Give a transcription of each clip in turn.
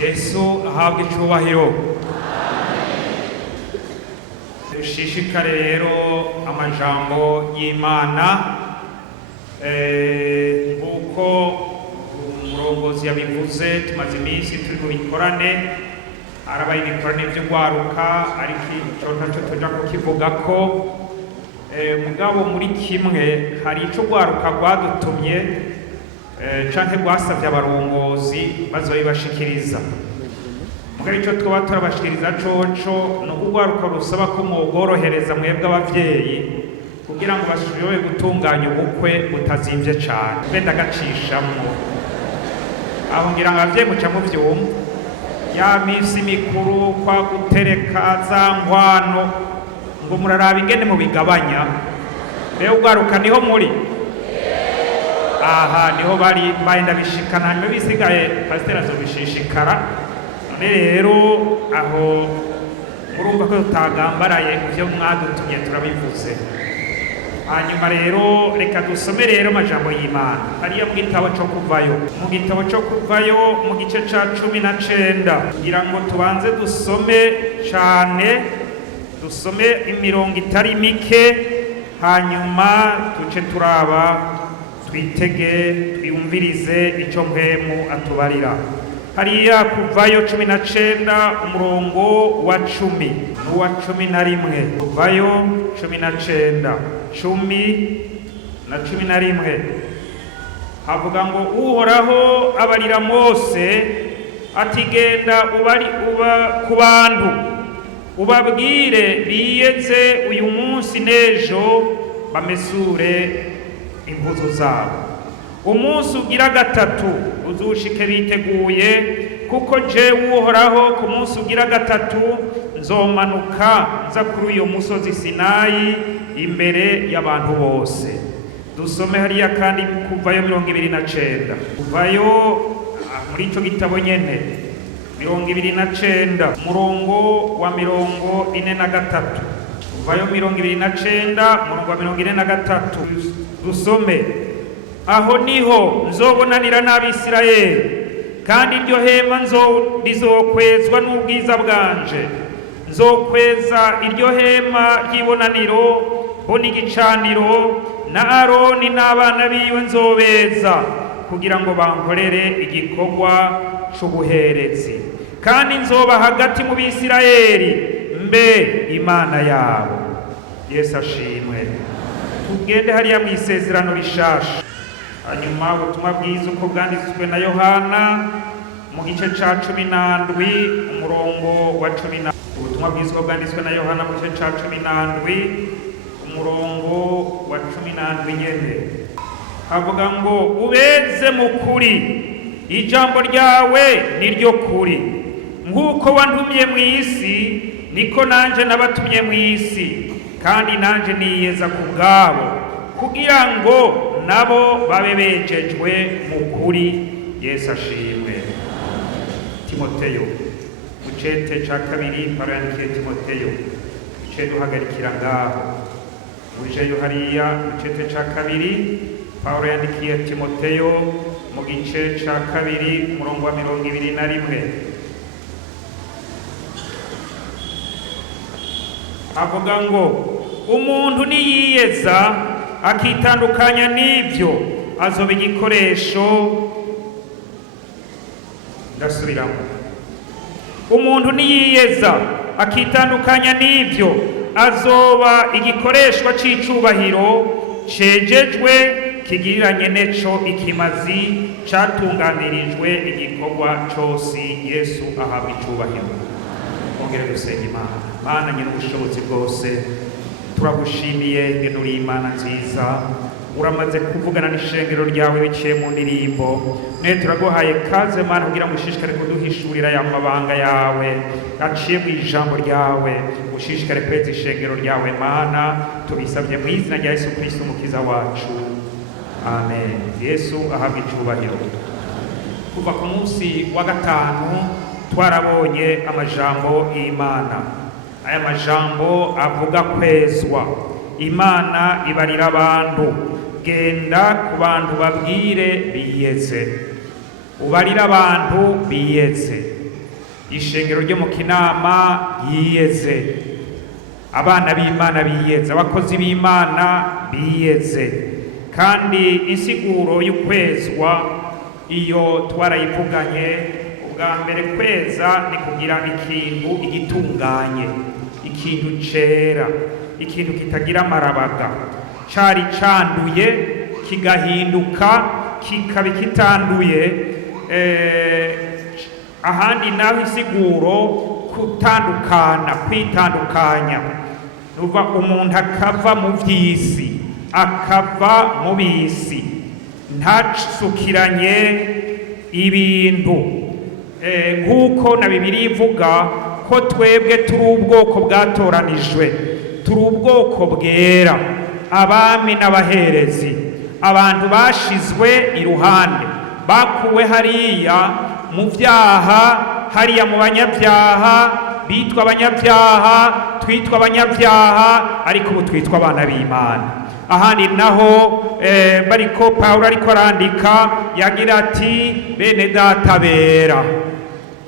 Yesu ahabwe icyubahiro. Dushishikare rero amajambo y'Imana nk'uko umurongozi yabivuze. Tumaze iminsi turi mu bikorane, arabaye ibikorane by'ugwaruka, ariko icyo ntacyo tuja kukivugako. Mugabo muri kimwe hari ico ugwaruka rwadutumye canke rwasavye abarongozi bazobibashikiriza. Mugabo ico twoba turabashikiriza coco ni ugwaruka rusaba ko mwobworohereza mwebwe abavyeyi kugira ngo bashobore gutunganya ubukwe butazimvye cane. Mbe ndagacishamwo aho ngira ngo abavyeyi muca muvyumva, ya misi mikuru kwa gutereka za ngwano ngo muraraba ingene mubigabanya. Mbega ugwaruka niho muri? Aha niho bari mbaye ndabishikana, hanyuma bisigaye pasiteri azobishishikara. None rero aho murumva ko tutagambaraye kuvyo mwadutumye turabivuze. Hanyuma rero reka dusome rero amajambo y'Imana hariya mu gitabo co Kuvayo, mu gitabo co Kuvayo mu gice ca 19, kugira ngo tubanze dusome cane, dusome imirongo itari mike, hanyuma tuce turaba twitege twiyumvirize ico mpemu atubarira. Hariya Kuvayo 19 umurongo wa 10 n'uwa 11. Kuvayo 19 10 na 11 havuga ngo Uhoraho abarira Mose ati genda uba ku bantu ubabwire biyeze uyu munsi n'ejo bamesure impuzu zabo. Umunsi ugira gatatu uzushike biteguye, kuko jewe Uhoraho ku munsi ugira gatatu nzomanuka nza kuri uyo musozi Sinayi imbere y'abantu bose. Dusome hariya kandi Kuvayo 29. Kuvayo muri ico gitabo nyene 29 umurongo wa 43. Kuvayo 29 umurongo wa 43 dusome. Aho niho nzobonanira n'Abisirayeli, kandi iryo hema rizokwezwa n'ubwiza bwanje. Nzokweza iryo hema ry'ibonaniro ho n'igicaniro, na Aroni n'abana biwe nzobeza, kugira ngo bankorere igikorwa c'ubuherezi. Kandi nzoba hagati mu Bisirayeli mbe Imana yabo. Yesu ashimwe. Tugende hariya mu isezerano rishasha. Hanyuma ubutumwa bwiza uko bwanditswe na Yohana mu gice ca 17 umurongo wa 10. Ubutumwa bwiza uko bwanditswe na Yohana mu gice ca 17 umurongo wa 17 nyene havuga ngo ubeze mu kuri, ijambo ryawe niryo kuri. Nk'uko wantumye mu isi niko nanje nabatumye mu isi, kandi nanje niyeza ku bwabo, kugira ngo nabo babe bejejwe mu kuri. Yesu ashimwe. Timoteyo mu cete ca 2 Pawulo yandikiye Timoteyo, ice duhagarikira ngaho ujeyo hariya mu cete ca 2 Pawulo yandikiye Timoteyo mu gice ca 2 umurongo wa 21. Avuga ngo umuntu niyiyeza akitandukanya n'ibyo azoba igikoresho. Ndasubiramo. Umuntu niyiyeza akitandukanya n'ibyo azoba igikoreshwa c'icubahiro cejejwe, kigiriranye neco ikimazi, catunganirijwe igikorwa cose. Yesu ahabwa icubahiro. Ongera dusenga Imana. Mana nyine ubushobozi bwose, turagushimiye ngene uri Imana nziza. Uramaze kuvugana n'ishengero ryawe biciye mu ndirimbo. Ne turaguhaye kaze Mana kugira ngo ushishikare kuduhishurira ya mabanga yawe aciye mu ijambo ryawe. Ushishikare kweza ishengero ryawe Mana, tubisabye mu izina rya Yesu Kristo umukiza wacu. Amen. Yesu ahabwa icubahiro. Kuva ku munsi wa gatanu twarabonye amajambo y'Imana. Aya majambo avuga kwezwa. Imana ibarira abantu, genda ku bantu babwire biyeze. Ubarira abantu biyeze. ishengero ryo mu Kinama yiyeze, abana b'Imana biyeze, abakozi b'Imana biyeze. Kandi insiguro y'ukwezwa iyo twarayivuganye ubwa mbere. Kweza ni kugira ikintu igitunganye, ikintu cera, ikintu kitagira amarabaga, cari canduye kigahinduka kikaba kitanduye. Ahandi naho isiguro kutandukana, kwitandukanya, nuva umuntu akava mu vy'isi akava mu bisi, ntasukiranye ibintu nk'uko na Bibiliya ivuga ko twebwe turi ubwoko bwatoranijwe, turi ubwoko bwera, abami n'abaherezi, abantu bashizwe iruhande, bakuwe hariya mu vyaha, hariya mu banyabyaha, bitwa abanyabyaha, twitwa abanyabyaha, ariko ubu twitwa abana b'Imana. Ahandi naho bariko Pawulo ariko arandika yagira ati bene data bera.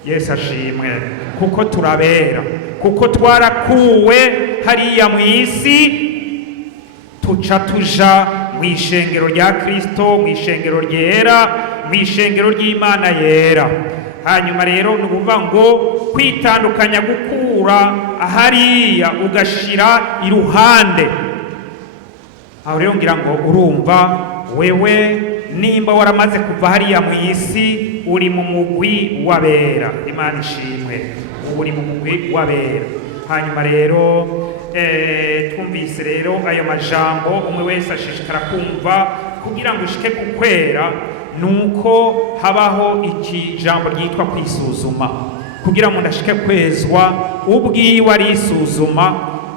Yesu ashimwe, kuko turabera, kuko twarakuwe hariya mu isi tuca tuja mu ishengero rya Kristo, mu ishengero ryera, mu ishengero ry'Imana yera. Hanyuma rero ni ukuvuga ngo kwitandukanya, gukura hariya ugashira iruhande. Aho rero ngira ngo urumva wewe nimba waramaze kuva hariya mu isi uri mu mugwi w'abera. Imana ishimwe, uri mu mugwi w'abera. Hanyuma rero twumvise rero ayo majambo, umwe wese ashishikara kumva kugira ngo ushike ku kwera, nuko habaho iki jambo ryitwa kwisuzuma. Kugira ngo ndashike kwezwa, ubwiwe arisuzuma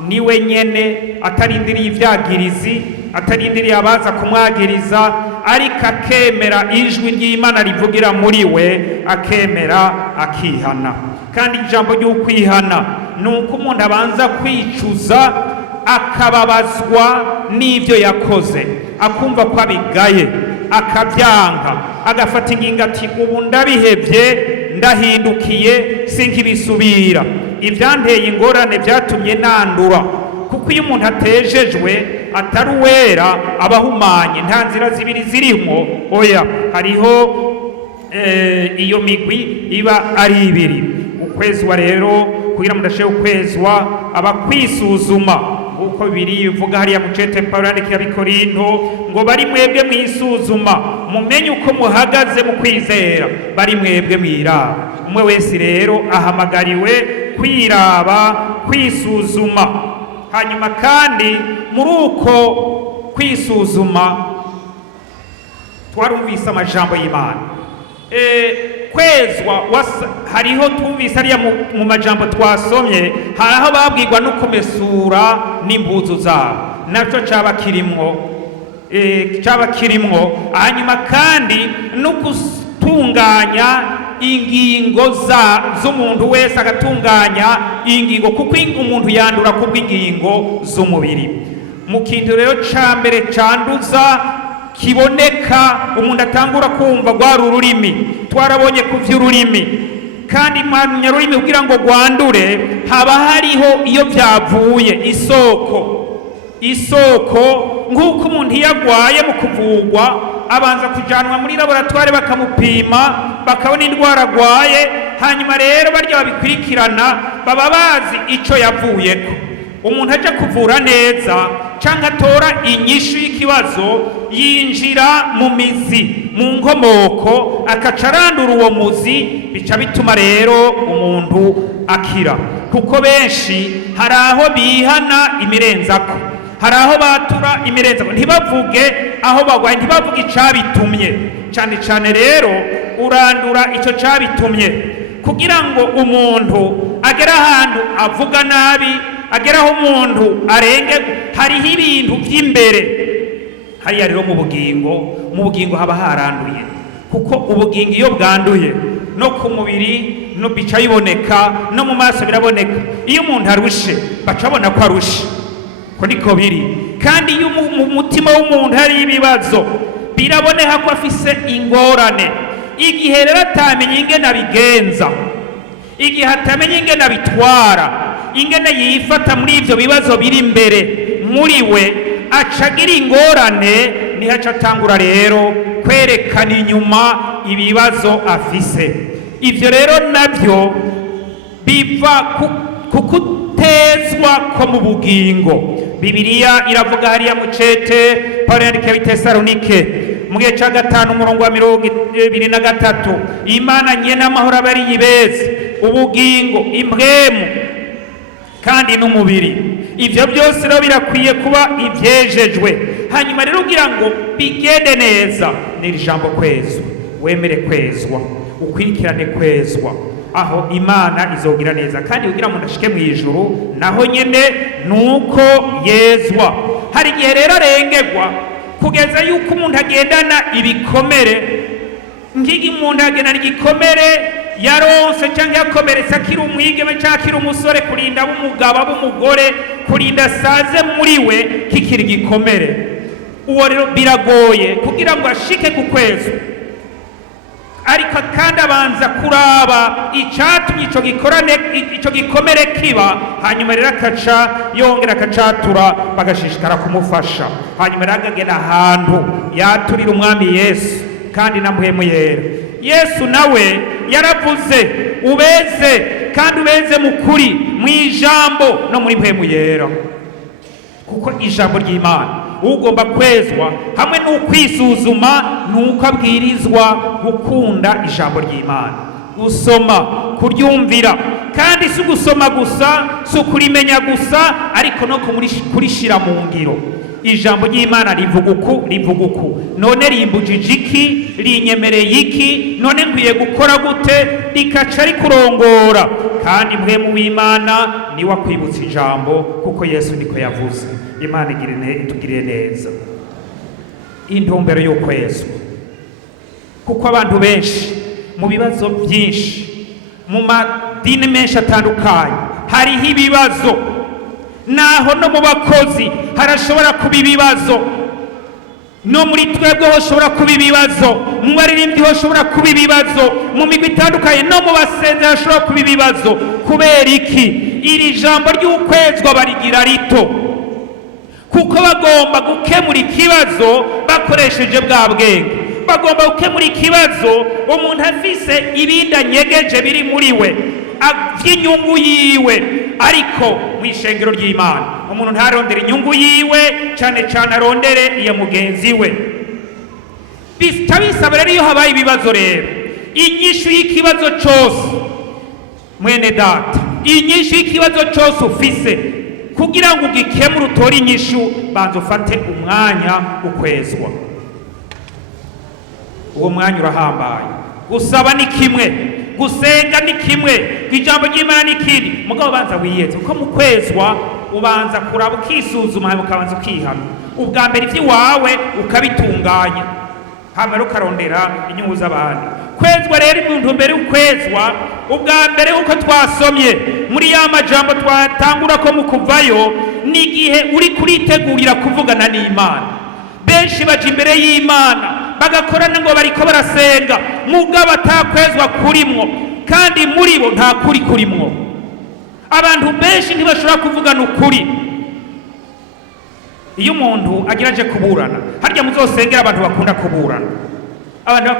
niwe nyene, atarindiriye ivyagirizi, atarindiriye abaza kumwagiriza, ariko akemera ijwi ry'Imana rivugira muri we, akemera akihana. Kandi ijambo ry'ukwihana nuko umuntu abanza kwicuza, akababazwa n'ivyo yakoze, akumva ko abigaye, akavyanka, agafata ingingo ati ubu ndabihevye, ndahindukiye, sinkibisubira. Ivyanteye ingorane vyatumye nandura, kuko iyo umuntu atejejwe atari uwera aba ahumanye, nta nzira zibiri zirimo. Oya, hariho iyo migwi iba ari ibiri. Ukwezwa rero, kugira ngo ndashe ukwezwa aba kwisuzuma, uko Bibiliya ivuga hariya mu cete Pawulo yandikiye Abikorinto ngo bari mwebwe mwisuzuma, mumenye uko muhagaze mu kwizera, bari mwebwe mwiraba. Umwe wese rero ahamagariwe kwiraba, kwisuzuma. Hanyuma kandi muri uko kwisuzuma twarumvise amajambo y'Imana. Kwezwa hariho twumvise hariya mu majambo twasomye, haraho babwirwa no kumesura n'impuzu zabo, naco caba kirimwo. Hanyuma kandi no gutunganya ingingo z'umuntu wese, agatunganya ingingo, kuko umuntu yandura kubw'ingingo z'umubiri. Mu kintu rero ca mbere canduza kiboneka, umuntu atangura kumva rwari ururimi. Twarabonye ku vy'ururimi, kandi nyarurimi kugira ngo rwandure haba hariho iyo vyavuye isoko. Nk'uko umuntu iyo agwaye mu kuvugwa abanza kujanwa muri laboratware bakamupima, bakabona indwara agwaye, hanyuma rero barya babikurikirana baba bazi ico yavuyeko. Umuntu aja kuvura neza canke atora inyishu y'ikibazo, yinjira mu mizi, mu nkomoko, akaca arandura uwo muzi, bica bituma rero umuntu akira. Kuko benshi hari aho bihana imirenzako, hari aho batura imirenzako, ntibavuge aho bagwaye, ntibavuge icabitumye. Cane cane rero urandura ico cabitumye, kugira ngo umuntu agera ahantu avuga nabi, ageraho umuntu arenge. Hariho ibintu vy'imbere hariya rero mu bugingo haba haranduye, kuko ubugingo iyo bwanduye no ku mubiri no bica biboneka, no mu maso biraboneka. Iyo umuntu arushe baca babona ko arushe, ko niko biri. Kandi iyo mu mutima w'umuntu hari ibibazo, biraboneka ko afise ingorane. Igihe rero atamenye ingene abigenza, igihe atamenya ingene abitwara, ingene yifata muri ivyo bibazo biri imbere muri we, acagira ingorane, niho aca atangura rero kwerekana inyuma ibibazo afise. Ivyo rero navyo biva ku kutezwa ko mu bugingo. Bibiliya iravuga hariya mu cete Pawulo yandikiye Abitesalonike mu gihe ca 5 umurongo wa 23, Imana nyene amahoro aba ari yibeze ubugingo, impwemu kandi n'umubiri. Ivyo byose rero birakwiye kuba ivyejejwe. Hanyuma rero ugira ngo bigende neza, ni ijambo kwezwa. Wemere kwezwa, ukwirikirane kwezwa, aho Imana izogira neza. Kandi kugira ngo ndashike mu ijuru naho nyene nuko yezwa. Hari igihe rero arengerwa kugeza yuko umuntu agendana ibikomere, nk'igi umuntu agendana igikomere yaronse cyangwa yakomeretse akiri umwigeme cyangwa akiri umusore, kurinda ab'umugabo ab'umugore, kurinda asaze muri we kikiri igikomere. Uwo rero biragoye kugira ngo ashike ku kwezwa, ariko kandi abanza kuraba icyatumye ico gikomere kiba, hanyuma rero akaca yongera akacatura, bagashishikara kumufasha. Hanyuma rero akagenda ahantu yaturira umwami Yesu kandi na mpwemu yera. Yesu nawe yaravuze, ubeze kandi ubeze mu kuri, mu ijambo no muri mpwemu yera, kuko ijambo ry'Imana ugomba kwezwa hamwe n'ukwisuzuma, nuko abwirizwa gukunda ijambo ry'Imana, gusoma, kuryumvira, kandi si ugusoma gusa, si ukurimenya gusa, ariko no kurishira mu ngiro. Ijambo ry'Imana rivuga uku, none rimbujije iki, rinyemereye iki, none nkwiye gukora gute, rikaca rikurongora. Kandi mpwemu w'Imana niwe akwibutsa ijambo, kuko Yesu niko yavuze. Imana itugirire neza. Intumbero y'ukwezwa, kuko abantu benshi mu bibazo byinshi, mu madini menshi atandukanye hariho ibibazo, naho no mu bakozi harashobora kuba ibibazo, no muri twebwe hoshobora kuba ibibazo, mu baririmbyi hoshobora kuba ibibazo, mu migwi itandukanye no mu basenzi hashobora kuba ibibazo. Kubera iki? Iri jambo ry'ukwezwa barigira rito, kuko bagomba gukemura ikibazo bakoresheje bwa bwenge. Bagomba gukemura ikibazo umuntu afise ibindi anyegeje biri muri we vy'inyungu yiwe, ariko mu ishengero ry'Imana umuntu ntarondere inyungu yiwe, cyane cyane arondere iya mugenzi we. Bisaba rero iyo habaye ibibazo rero, inyishu y'ikibazo cyose, mwene data, inyishu y'ikibazo cyose ufise, kugira ngo ugikemure utore inyishu, banza ufate umwanya ukwezwa. Uwo mwanya urahambaye. Gusaba ni kimwe, gusenga ni kimwe, ijambo ry'Imana ni kindi, mugabo banza wiyeze, kuko mu kwezwa ubanza kuraba ukisuzuma, hanyuma ukabanza ukihana. Ubwa mbere ivy'iwawe ukabitunganya, hanyuma ukarondera inyungu z'abandi. Kwezwa rero umuntu mbere ukwezwa, ubwa mbere uko twasomye muri ya majambo twatangura ko mu kuvayo, ni igihe uri kuritegurira kuvugana n'Imana. Benshi baje imbere y'Imana bagakorana ngo bariko barasenga, mugabo atakwezwa kurimwo, kandi muri bo nta kuri kurimwo. Abantu benshi ntibashobora kuvugana ukuri. Iyo umuntu agiraje kuburana, harya muzosengera abantu bakunda kuburana, abantu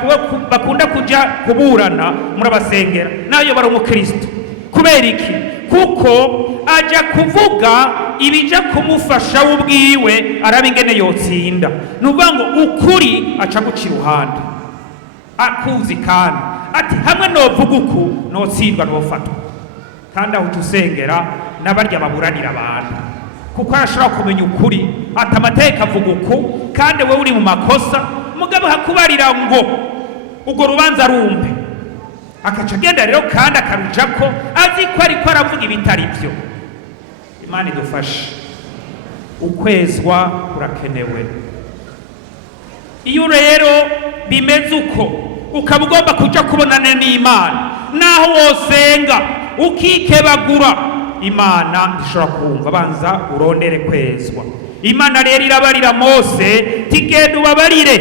bakunda kuja kuburana murabasengera, nayo bari umukristo. Kubera iki? Kuko aja kuvuga ibija kumufasha ubwiwe, araba ingene yotsinda. Nuvuga ngo ukuri aca guca iruhande, akuzi kandi ati hamwe novuga uku notsindwa nofatwa. Kandi aho tusengera n'abarya baburanira abantu, kuko arashobora kumenya ukuri, ati amateka avuga uku, kandi we uri mu makosa, mugabo hakubarira ngo ubwo rubanza rumbe, akaca agenda rero kandi akarujako azi ko ariko aravuga ibitari byo. Imana idufashe. Ukwezwa kurakenewe. Iyo rero bimeze uko, ukaba ugomba kuja kubonana n'Imana, naho wosenga ukikebagura, Imana ishobora kumva. Banza urondere kwezwa. Imana rero irabarira Mose, tigenda ubabarire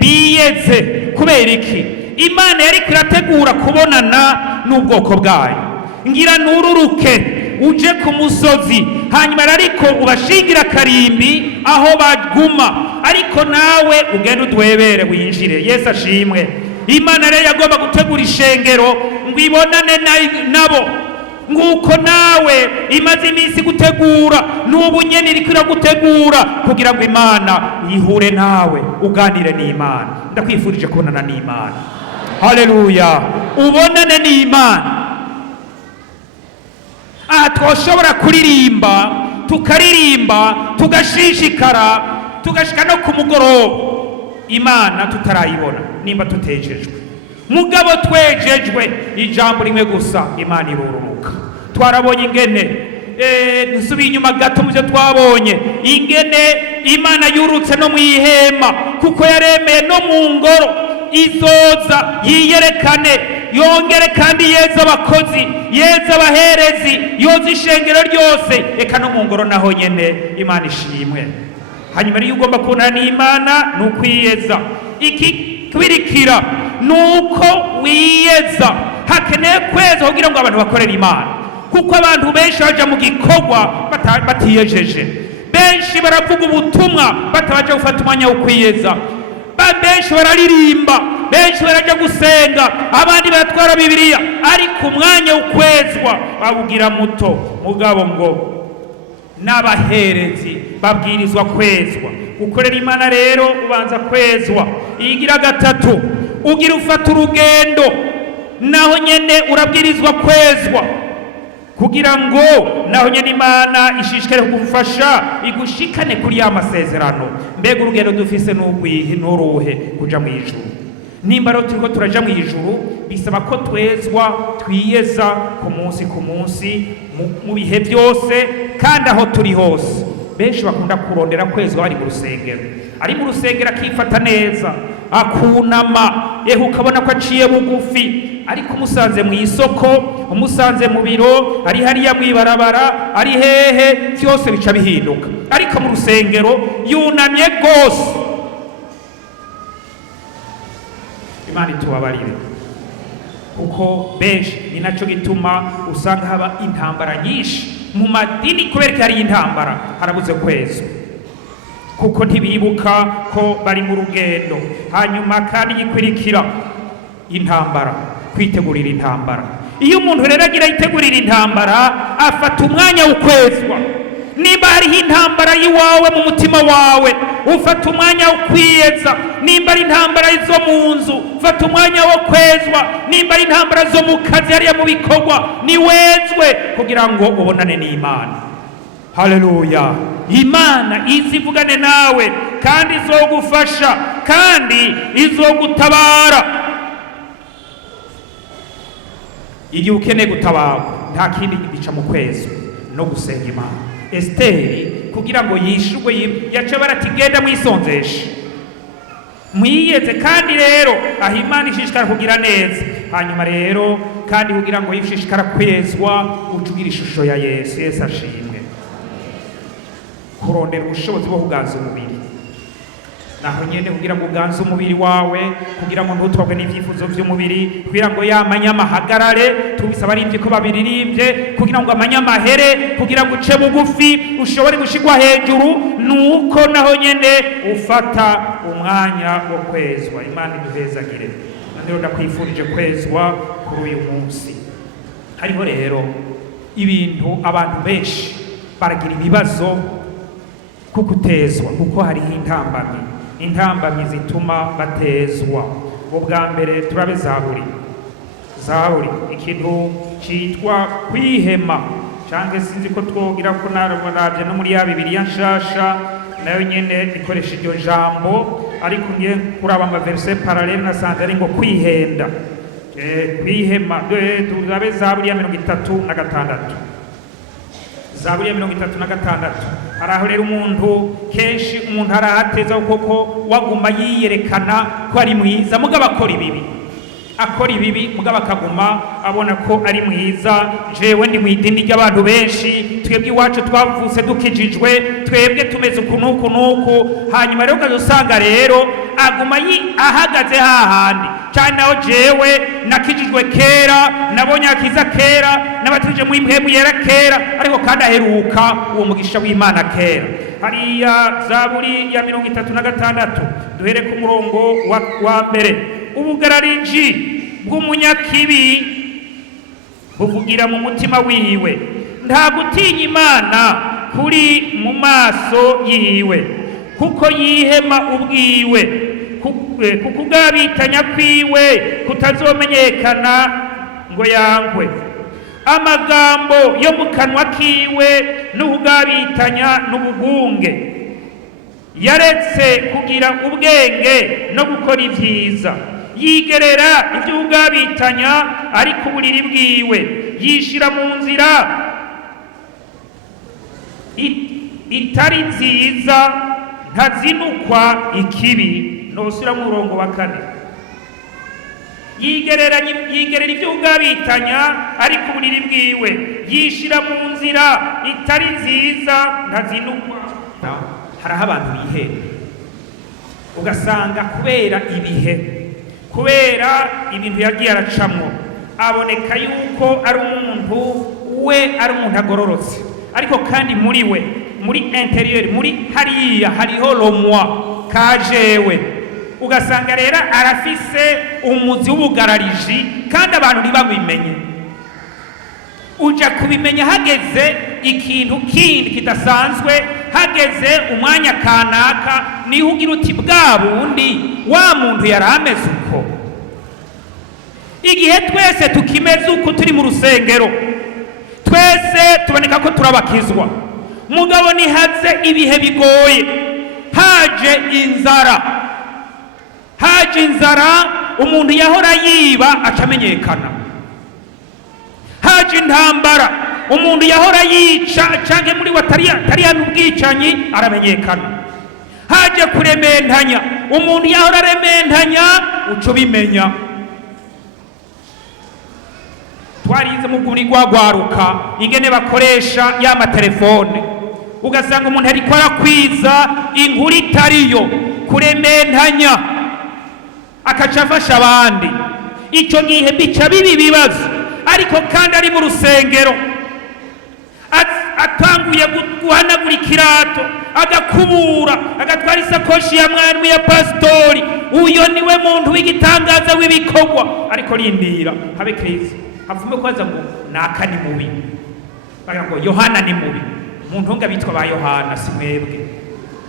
biyeze. Kubera iki? Imana yari irategura kubonana n'ubwoko bwayo. ngira nururuke uje ku musozi, hanyuma ariko ubashingira akarimbi aho baguma, ariko nawe ugende udwebere winjire. Yesu ashimwe. Imana rero yagomba gutegura ishengero ngo ibonane nabo, nguko nawe imaze iminsi gutegura, n'ubu nyene iriko iragutegura kugira ngo Imana yihure nawe uganire n'Imana. Ndakwifurije kubonana n'Imana. Haleluya, ubonane n'Imana. Aha twoshobora kuririmba, tukaririmba, tugashishikara, tugashika no ku mugoroba, Imana tutarayibona nimba tutejejwe. Mugabo twejejwe ijambo rimwe gusa, Imana irururuka. Twarabonye ingene nsubiye inyuma gato mu byo twabonye, ingene Imana yurutse no mu ihema, kuko yaremeye no mu ngoro izoza yiyerekane, yongere kandi yeza abakozi, yeza abaherezi, yoza ishengero ryose, eka no mu ngoro naho nyene. Imana ishimwe. Hanyuma rero ugomba kubonana n'Imana ni ukwiyeza. Ikibirikira ni uko wiyeza. Hakeneye kweza kugira ngo abantu bakorere Imana, kuko abantu benshi baja mu gikorwa batiyejeje. Benshi baravuga ubutumwa batabaje gufata umwanya wo kwiyeza. Benshi bararirimba, benshi baraja gusenga, abandi baratwara Bibiliya, ariko umwanya ukwezwa bawugira muto. Mugabo ngo n'abaherezi babwirizwa kwezwa. Gukorera Imana rero ubanza kwezwa. Iyigira gatatu, ugira ufata urugendo, naho nyene urabwirizwa kwezwa, kugira ngo naho nyene Imana ishishikare kugufasha igushikane kuri ya masezerano. Mbega urugendo dufise n'uruhe? Kuja mu ijuru. Nimba rero turiko turaja mu ijuru, bisaba ko twezwa, twiyeza ku munsi mu bihe byose kandi aho turi hose. Benshi bakunda kurondera kwezwa bari mu rusengero, ari mu rusengero akifata neza, akunama, ukabona ko aciye bugufi, ariko umusanze mu isoko, umusanze mu biro, ari hariya mwibarabara, ari hehe, byose bica bihinduka. Ariko mu rusengero yunamye gose. Imana itubabarire, kuko benshi ni naco gituma usanga haba intambara nyinshi mu madini, kubera hari intambara, harabuze kwezwa, kuko ntibibuka ko bari mu rugendo. Hanyuma kandi gikwirikira intambara, kwitegurira intambara. Iyo umuntu rero agira yitegurira intambara, afata umwanya ukwezwa. Nimba hariho intambara yiwawe mu mutima wawe, ufata umwanya wo kwiyeza. Nimba ari intambara zo mu nzu, ufata umwanya wo kwezwa. Nimba ari intambara zo mu kazi, hariya mu bikorwa, niwezwe kugira ngo ubonane n'Imana. Haleluya. Imana izivugane nawe kandi izogufasha kandi izogutabara. Igihe ukeneye gutabarwa, nta kindi gica mu kwezwa no gusenga Imana. Esteri kugira ngo yishurwe yaca barati genda mwisonzeshe, mwiyeze, kandi rero aho Imana ishishikara kugira neza. Hanyuma rero kandi kugira ngo yishishikara kwezwa, ucugira ishusho ya Yesu. Yesu ashimwe. Kurondera ubushobozi bwo kuganza umubiri, naho nyene kugira ngo uganze umubiri wawe, kugira ngo ntutwabwe n'ivyifuzo vy'umubiri, kugira ngo yamanyama hagarare. Tubisaba ari ko babiririmbye, kugira ngo amanyamahere, kugira ngo uce bugufi ushobore gushigwa hejuru, nuko naho nyene ufata umwanya wo kwezwa. Imana iduhezagire. Nandiro ndakwifurije kwezwa kuri uyu munsi. Hariho rero ibintu abantu benshi baragira ibibazo kukutezwa, kuko hariho intambamyi zituma batezwa. Ubwa mbere turabe Zaburi, ikintu citwa kwihema, canke sinzi ko twogira ko naravye no muri ya Bibiliya nshasha, nayo nyene ikoresha iryo jambo, ariko ngiye kuraba ama verset parallel nasanze ari ngo kwihenda. Kwihema. Turabe Zaburi ya 36. Zaburi ya 36. Haraho rero umuntu kenshi arahateza kuko waguma yiyerekana ko ari mwiza, mugabo akora ibibi, mugabo akaguma abona ko ari mwiza. Jewe ndi mwidini ry'abantu benshi, twebwe iwacu twavutse dukijijwe, twebwe tumeze uku nuku. Hanyuma rero ukazusanga rero aguma ahagaze hahandi cyane naho jewe nakijijwe kera nabonye akiza kera nabatije mu impemu yera kera ariko kandi aheruka uwo mugisha w'Imana kera. Hariya Zaburi ya 36 duhere ku murongo wa mbere. Ubugarariji bw'umunyakibi buvugira mu mutima wiwe, nta gutinya Imana kuri mu maso yiwe, kuko yihema ubwiwe, kuko ugabitanya kwiwe kutazomenyekana ngo yangwe. Amagambo yo mu kanwa kiwe n'ubugabitanya n'ubugunge, yaretse kugira ubwenge no gukora ibyiza. Yigerera iby'ubugabitanya ari ku buriri bwiwe, yishira mu nzira itari nziza, ntazinukwa ikibi. Nosira mu murongo wa 4. Yigerera iby'ubugabitanya ari ku buriri bwiwe, yishira mu nzira itari nziza, ntazinukwa. Hariho abantu bihera ugasanga kubera ibihe, kubera ibintu yagiye aracamwo, aboneka yuko ari umuntu ari umuntu agororotse, ariko kandi muri we, muri interieur, muri hariya hariho lomwa kajewe. Ugasanga rero arafise umuzi w'ubugarariji kandi abantu ntibabimenye. Uja kubimenya hageze ikintu kindi kidasanzwe, hageze umwanya kanaka, niho ugira uti bwa bundi wa muntu yari ameze uko. Igihe twese tukimeze uko turi mu rusengero, twese tuboneka ko turabakizwa. Mugabo nihaze ibihe bigoye, haje inzara, umuntu yahora yiba acamenyekana. Haje intambara, umuntu yahora yica canke muri watariya n'ubwicanyi aramenyekana. Haje kurementanya, umuntu yahora rementanya uco bimenya. Twarize mu guri gwagwaruka ingene bakoresha ya matelefone, ugasanga umuntu ariko arakwiza inkuru itariyo, kurementanya akaca afasha abandi. Ico gihe bica bibi bibazo, ariko kandi ari mu rusengero atanguye guhanagura ikirato, agakubura, agatwara isakoshi ya mwarimu ya pasitori. Uyo niwe muntu w'igitangaza w'ibikorwa. Ariko rindira habe Kristo havume kwaza ngo naka ni mubi, bagira ngo Yohana ni mubi. Umuntu nga bitwa ba Yohana si mwebwe,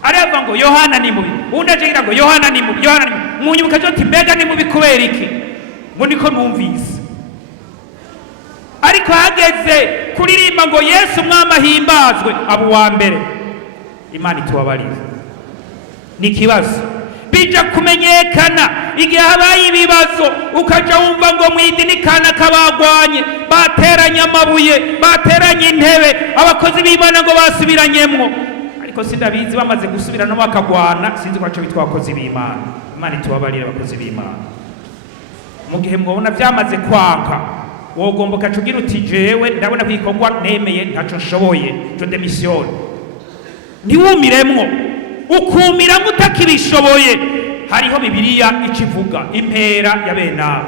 areva ngo Yohana ni mubi, undi agira ngo Yohana ni mubi, Yohana ni mubi. Munyibuka cyo timbega ni mubi kubera iki? Ngo niko numvise. Ariko hageze kuririmba ngo Yesu umwami ahimbazwe, abo wa mbere. Imana itubabarire. Ni kibazo bija kumenyekana igihe habaye ibibazo, ukaja wumva ngo mwidini kana kabagwanye, bateranya amabuye, bateranya intebe, abakozi b'Imana ngo basubiranyemwo. Ariko sindabizi bamaze gusubira no bakagwana, sinzi kwaco bitwa abakozi b'Imana. Imana itubabarire abakozi b'Imana. Mu gihe mwabona byamaze kwanka, wogomba kacugira uti jewe ndabona kwikorwa nemeye ntaco nshoboye, jo demission. Ntiwumiremwo, ukumira mutakibishoboye. Hariho Bibiliya ikivuga impera ya benabo,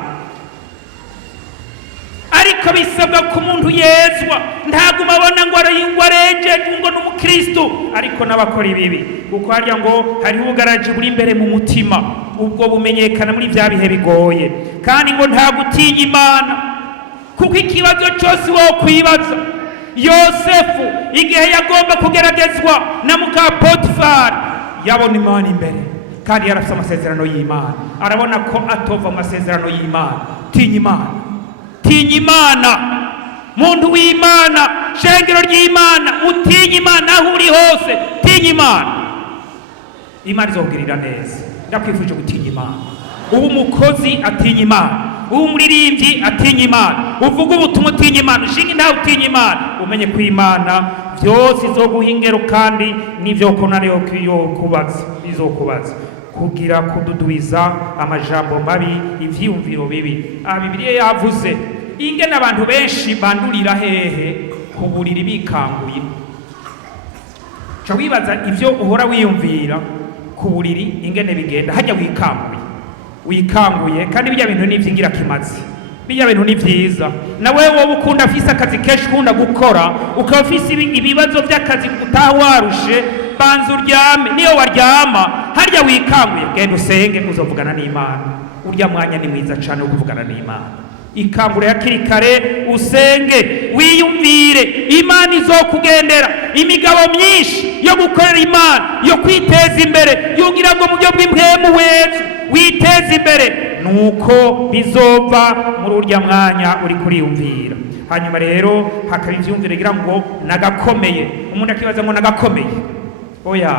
ariko bisabwa ku muntu yezwa. Ntaguma abona ngo arenje ngo n'umukristo, ariko n'abakora ibibi, kuko harya ngo hariho ubugaraji buri imbere mu mutima, ubwo bumenyekana muri vya bihe bigoye. Kandi ngo nta gutinya Imana, kuko ikibazo cyose wo kwibaza. Yosefu igihe yagomba kugeragezwa na muka Potifari, yabona Imana imbere, kandi yarafite amasezerano y'Imana. Arabona ko atova amasezerano y'Imana. Tinya Imana, tinya Imana, muntu w'Imana, shengero ry'Imana, utinya Imana aho uri hose. Tinya Imana, Imana izokugirira neza. Ndakwifuje gutinya Imana. Ubu umukozi atinya Imana, umuririmbyi atinya Imana, uvuga ubutumwa utinya Imana, ushinga ntawe utinya Imana, umenye ko Imana byose izoguha ingero kandi n'ivyo ukona rero kubaza izokubaza kugira kududubiza amajambo mabi, ivyiyumviro bibi. Bibiliya yavuze ingene abantu benshi bandurira hehe ku buriri bikanguye. Ca wibaza ivyo uhora wiyumvira ku buriri ingene bigenda hajya wikanguye kandi bijya bintu n'ivyingira kimazi bijya bintu ni vyiza nawe wowe ukunda afise akazi kenshi ukunda gukora ukaba ufise ibibazo by'akazi utaha warushe banza uryame niyo waryama harya wikanguye genda usenge uzovugana n'Imana urya mwanya ni mwiza cane wo kuvugana n'Imana ikangure hakiri kare usenge wiyumvire Imana izokugendera imigabo myinshi yo gukorera Imana yo kwiteza imbere yugira ngo mu byo bw'impemu weza witeza imbere nuko bizova muri urya mwanya uri kuriyumvira hanyuma rero hakaba ivyumvire gira ngo nagakomeye umuntu akibaza ngo nagakomeye oya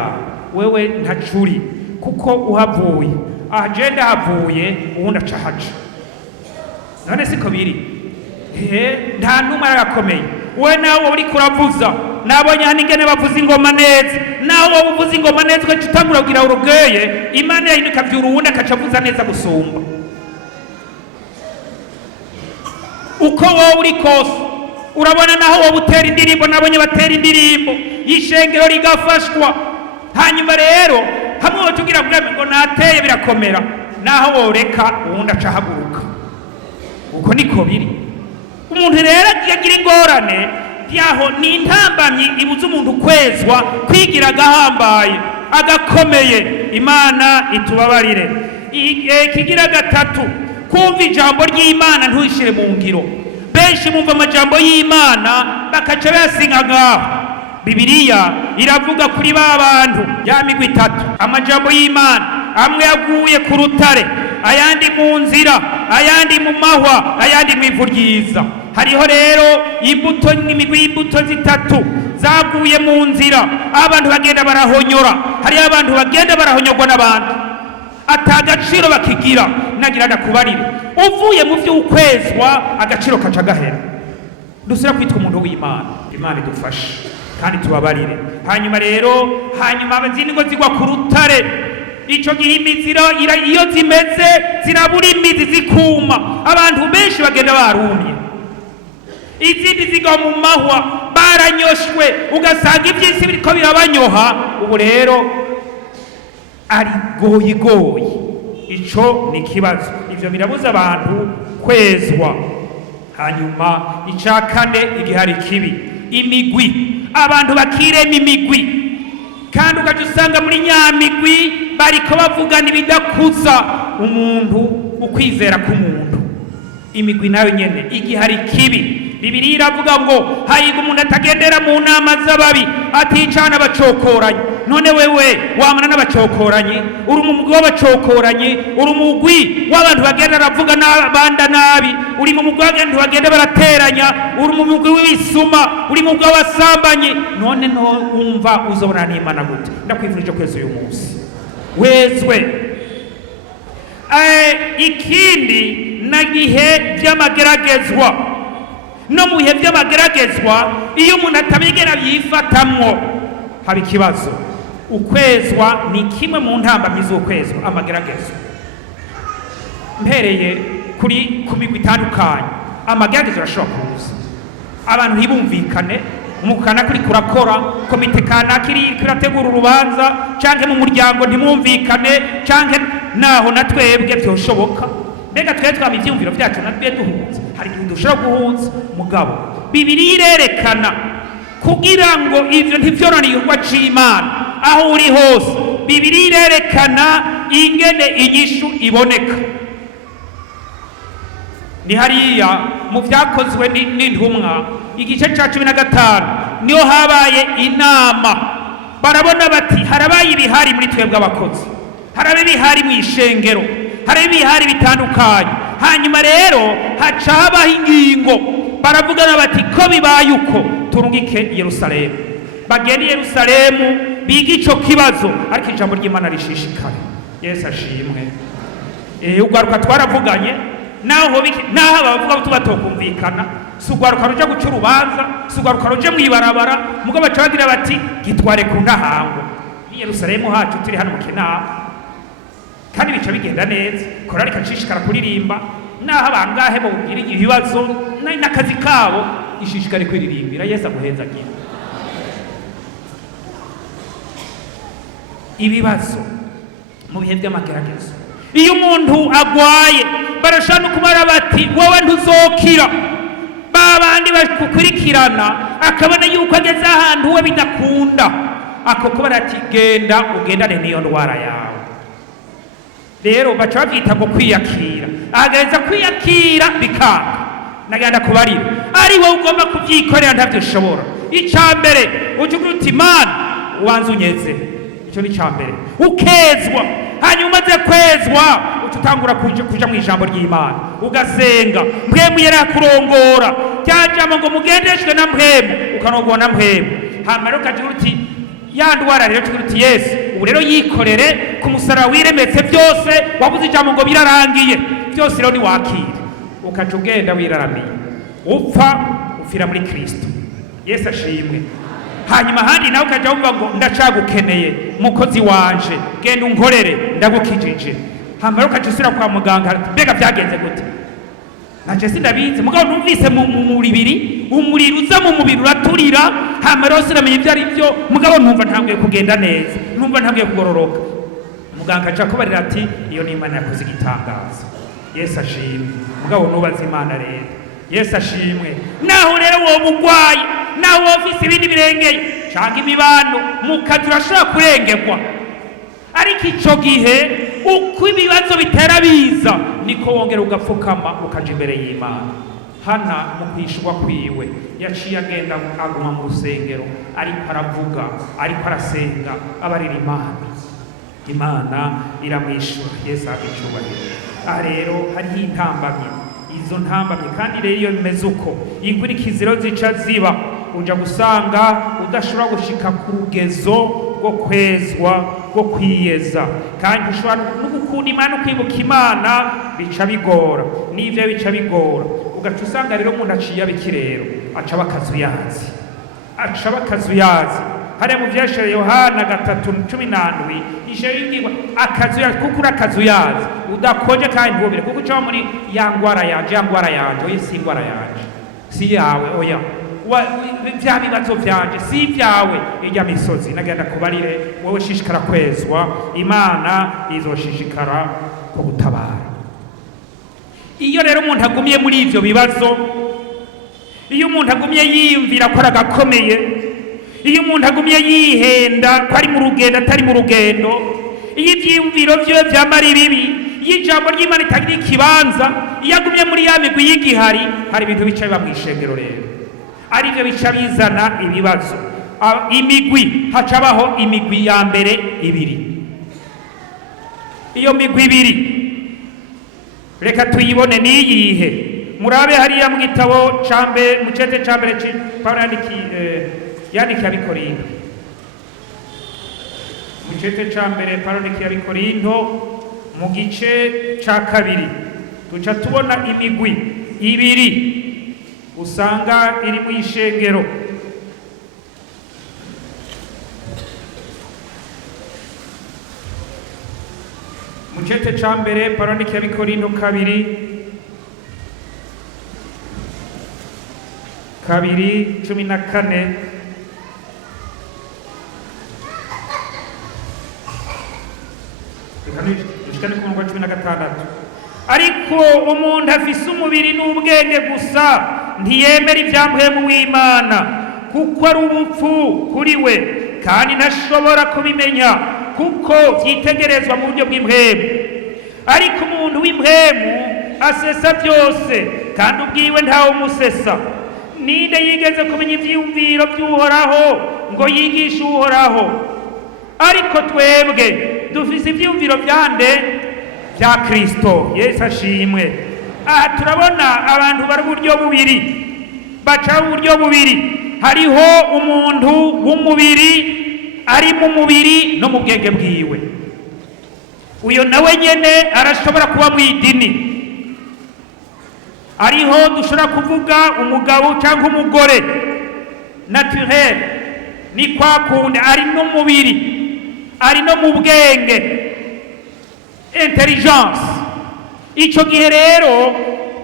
wewe ntacuri kuko uhavuye agenda havuye ubundi acahaca none siko biri nta numwe aragakomeye we nawe uri kuravuza nabonye hano ingene bavuza ingoma neza nawe wowe uvuza ingoma neza ugaca utangura kugira urugeye Imana yahinduka vyura uwundi akaca avuza neza gusumba uko wowe uri kose urabona naho wowe utera indirimbo nabonye batera indirimbo y'ishengero rigafashwa hanyuma rero hamwe wotugira ngo nateye birakomera naho woreka uwundi aca ahaguruka uko niko biri umuntu rero yagira ingorane yaho ni intambamyi ibuza umuntu kwezwa kwigira agahambaye agakomeye Imana itubabarire kigira gatatu kumva ijambo ry'Imana ntuyishire mu ngiro benshi mumva amajambo y'Imana bakaca bayasinga ngaho Bibiliya iravuga kuri ba bantu ya migwi itatu amajambo y'Imana amwe yaguye ku rutare ayandi mu nzira ayandi mu mahwa ayandi mu ivu ryiza hariho rero imbuto n'imigwi y'imbuto zitatu zaguye mu nzira abantu bagenda barahonyora hariho abantu bagenda barahonyorwa n'abantu atagaciro bakigira nagira ndakubarire uvuye mu vy'ukwezwa agaciro kaca gahera dusira kwitwa umuntu w'Imana Imana idufashe kandi tubabarire hanyuma rero abazindi ngo zigwa ku rutare ico gihe imizira iyo zimeze zirabura imizi zikuma abantu benshi bagenda barumye izindi zigwa mu mahwa baranyoshwe ugasanga ivy'isi biriko birabanyoha ubu rero ari goyigoyi ico ni kibazo ivyo birabuza abantu kwezwa hanyuma ica kane igihari kibi imigwi abantu bakirema imigwi kandi ugaca usanga muri nyamigwi bariko bavugana ibidakuza umuntu ukwizera k'umuntu imigwi nayo nyene igihari kibi Bibiliya iravuga ngo hayiga umuntu atagendera mu nama z'ababi aticana bacokoranye none wewe wamana n'abacokoranye uri umugwi w'abacokoranye uri umugwi w'abantu bagenda baravuga n'abanda nabi uri mu mugwi w'abantu bagenda barateranya uri mu mugwi w'ibisuma uri mu mugwi w'abasambanyi none no umva uzobona n'Imana gute ndakwifurije kweza uyu munsi wezwe ikindi na gihe by'amageragezwa no mu bihe by'amageragezwa iyo umuntu atabigera yifatamwo haba ikibazo ukwezwa ni kimwe mu ntambamyi z'ukwezwa amageragezwa mpereye ku migwi itandukanye amageragezwa arashobora kuza abantu ntibumvikane umukana kuri kurakora komite kanaka iri kirategura urubanza canke mu muryango ntimwumvikane canke naho na twebwe vyoshoboka mbega twebwe twaba ivyiyumviro vyacu natwe duhuza hari igihe dushobora guhuza mugabo Bibiliya irerekana kugira ngo ivyo ntivyorane igikorwa c'Imana aho uri hose Bibiliya irerekana ingene inyishu iboneka ni hariya mu vyakozwe n'intumwa igice ca 15 niho habaye inama barabona bati harabaye ibihari muri twebwe abakozi harabe ibihari mu ishengero harabe ibihari bitandukanye hanyuma rero haca habaho ingingo baravugana bati ko bibaye uko turungike Yerusalemu bagenda i Yerusalemu biga ico kibazo ariko ijambo ry'Imana rishishikare Yesu ashimwe ugaruka twaravuganye naho abavuga tubatokumvikana sugwaruka ruja guca urubanza sugwaruka ruje mwibarabara mugo baca bagira bati gitware ku ntahango i Yerusalemu hacu turi hano mu Kinama kandi bica bigenda neza korari kacishikara kuririmba naho abangahe bogira ibibazo n'akazi kabo ishishikare kwiririmbira Yesu aguhezagira ibibazo mu bihe by'amageragezo. Iyo umuntu agwaye barashaka no kumara bati wowe ntuzokira, babandi bakukurikirana akabona yuko ageze ahantu we bidakunda, akoko barati genda ugendane n'iyo ndwara yawe. Rero baca bavyita ngo kwiyakira, agereza kwiyakira bikanga. Nagenda kubarira ari wowe ugomba kuvyikorera ntavyo ushobora. Icambere ujugira uti Mana ubanza unyeze, ico ni cambere, ukezwa. Hanyuma umaze kwezwa ututangura kuja mu ijambo ry'Imana ugasenga, mpwemu yarakurongora cyajamo ngo mugendeshwe na mpwemu, ukanogwa na mpwemu. Hama rero ukagira uti ya ndwara rero tugira uti Yesu ubu rero yikorere ku musaraba wiremetse byose, wabuze ijambo ngo birarangiye byose, rero ni wakire ukaca ugenda wiraramiye, upfa ufira muri Kristo. Yesu ashimwe. Hanyuma handi nawe ukaja wumva ngo ndacagukeneye mukozi wanje, genda unkorere ndagukijije. Hama rero ukaca usubira kwa muganga, mbega byagenze gute? Naje sindabizi mugabo numvise mu muribiri umuriro uza mu mubiri uraturira. Hama rero sinamenye ibyo ari byo, mugabo numva ntangiye kugenda neza, numva ntangiye kugororoka. Muganga aca kubarira ati iyo ni Imana yakoze igitangaza. Yesu ashimwe. Mugabo nubaza Imana rero. Yesu ashimwe. Naho rero wowe mugwaye, naho ofisi ibindi birengeye canke imibano mukazi urashobora kurengerwa, ariko ico gihe uko ibibazo bitera biza niko wongera ugapfukama ukaja imbere y'Imana. Hana mu kwishurwa kwiwe yaciye agenda aguma mu rusengero, ariko aravuga, ariko arasenga, abarira Imana iramwishura. Yesu abicubahiro. Rero hariho intambamyi, izo ntambamyi kandi rero iyo bimeze uko inkurikiziro zica ziba, uja gusanga udashobora gushika ku rugezo rwo kwezwa, rwo kwiyeza, kandi ushobora no gukunda Imana, kwibuka Imana bica bigora, n'ivyo bica bigora. Ugaca usanga rero umuntu aciye abikirero aca bakazuyazi, aca bakazuyazi. Hariya mu vyeshere Yohana 3:17 ishere yingirwa akazuyazi, kuko urakazuyazi udakoje kandi ntubire, kuko uca muri ya ngwara yanje, ya ngwara yanje oya si ngwara yanje, si yawe oya, vya bibazo vyanje si vyawe. Irya misozi nagenda kubarire wowe shishikara kwezwa, Imana izoshishikara ko gutabara. Iyo rero umuntu agumye muri ivyo bibazo, iyo umuntu agumye yiyumvira ko aragakomeye, iyo umuntu agumye yihenda ko ari mu rugendo atari mu rugendo, iyo ivyiyumviro vyiwe vyamara ibibi, iyo ijambo ry'Imana itagira ikibanza, iyo agumye muri ya migwi y'igihari, hari ibintu bica biba mw'ishengero rero, arivyo bica bizana ibibazo. Imigwi hacabaho imigwi ya mbere ibiri. Iyo migwi ibiri reka tuyibone niyihe. Murabe hariya mu gitabo cambe mu cete cambere Paulo yandikiye Abikorinto, mu cete cambere Paulo yandikiye Abikorinto mu gice ca kabiri tuca tubona imigwi ibiri usanga iri mu ishengero. Mu cete cambere Paulo yandikiye Abikorinto kabiri 14 ushikane ku murongo wa 16. Ariko umuntu afise umubiri n'ubwenge gusa ntiyemera ivyampwemu w'Imana, kuko ari ubupfu kuri we, kandi ntashobora kubimenya kuko vyitegerezwa mu buryo bw'impwemu. Ariko umuntu w'impwemu asesa byose, kandi ubwiwe ntawe umusesa. Ninde yigeze kumenya ivyiyumviro vy'Uhoraho ngo yigishe Uhoraho? Ariko twebwe dufise ivyiyumviro vyande vya Kristo. Yesu ashimwe. Aha turabona abantu bari uburyo bubiri, baca uburyo bubiri. Hariho umuntu w'umubiri ari mu mubiri no mu bwenge bwiwe, uyo nawe nyene arashobora kuba mw'idini. Ariho dushobora kuvuga umugabo cyangwa umugore naturel, ni kwa kundi ari no mubiri, ari no mu bwenge, intelligence. Ico gihe rero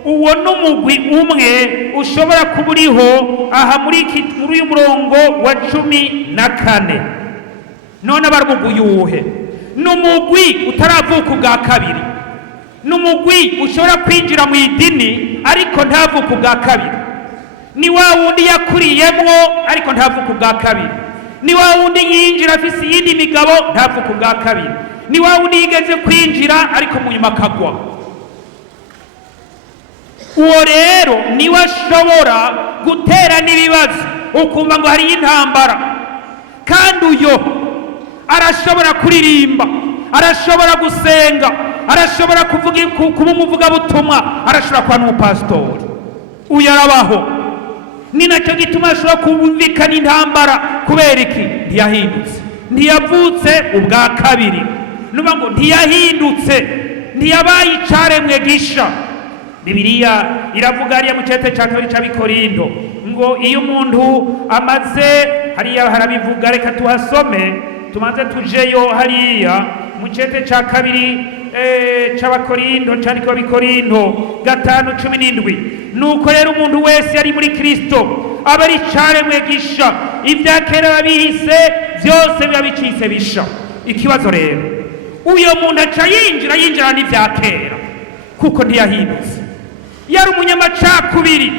uwo n'umugwi umwe ushobora kuba uriho aha muri uyu murongo wa 14. None bari umugwi uwuhe? n'umugwi utaravuka ubwa kabiri, n'umugwi ushobora kwinjira mu idini ariko ntavuka ubwa kabiri. Ni wa wundi yakuriyemwo ariko ntavuka ubwa kabiri, ni wa wundi yinjira afise iyindi migabo ntavuka ubwa kabiri, ni wa wundi yigeze kwinjira ariko mu nyuma akagwa. Uwo rero niwe ashobora gutera n'ibibazo ukumva ngo hariyo intambara, kandi uyo arashobora kuririmba, arashobora gusenga, arashobora kuba umuvugabutumwa, arashobora kuba n'umupasitori. Uyu arabaho. Ni nacyo gituma ashobora kumvikana intambara. Kubera iki? Ntiyahindutse, ntiyavutse ubwa kabiri. Nuba ngo ntiyahindutse, ntiyabaye icaremwe gisha. Bibiliya iravuga hariya mu cete ca kabiri c'Abikorinto ngo iyo umuntu amaze, hariya harabivuga, reka tuhasome tumanze tujeyo hariya mu cete ca kabiri c'Abakorinto, candikwa Abikorinto 5:17. Nuko rero umuntu wese yari muri Kristo aba ari icaremwe gisha, ibya kera bihise byose biba bicitse bisha. Ikibazo rero, uyo muntu aca yinjira n'ivya kera kuko ntiyahindutse. Yari umunyamacakubiri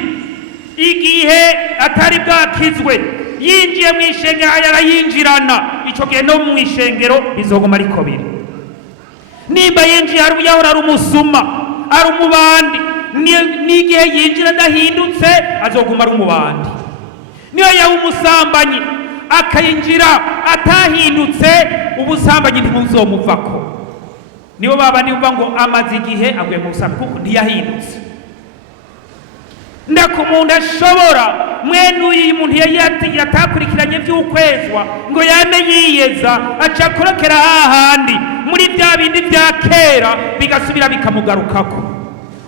igihe atari bwakizwe, yinjiye mu ishengero yarayinjirana, ico gihe no mu ishengero bizoguma ariko biri. Nimba yinjiye yahora ari umusuma, ari umubandi, n'igihe yinjira adahindutse azoguma ari umubandi. Niyo yaba umusambanyi akayinjira atahindutse, ubusambanyi ntibuzomuvako. Nibo baba niba ngo amaze igihe aguye mu busambanyi kuko ntiyahindutse. Ndakumuntu ashobora mwene uyu muntu yatakurikiranye vy'ukwezwa ngo yame yiyeza aca kurokera hahandi muri bya bindi vya kera bigasubira bikamugarukako.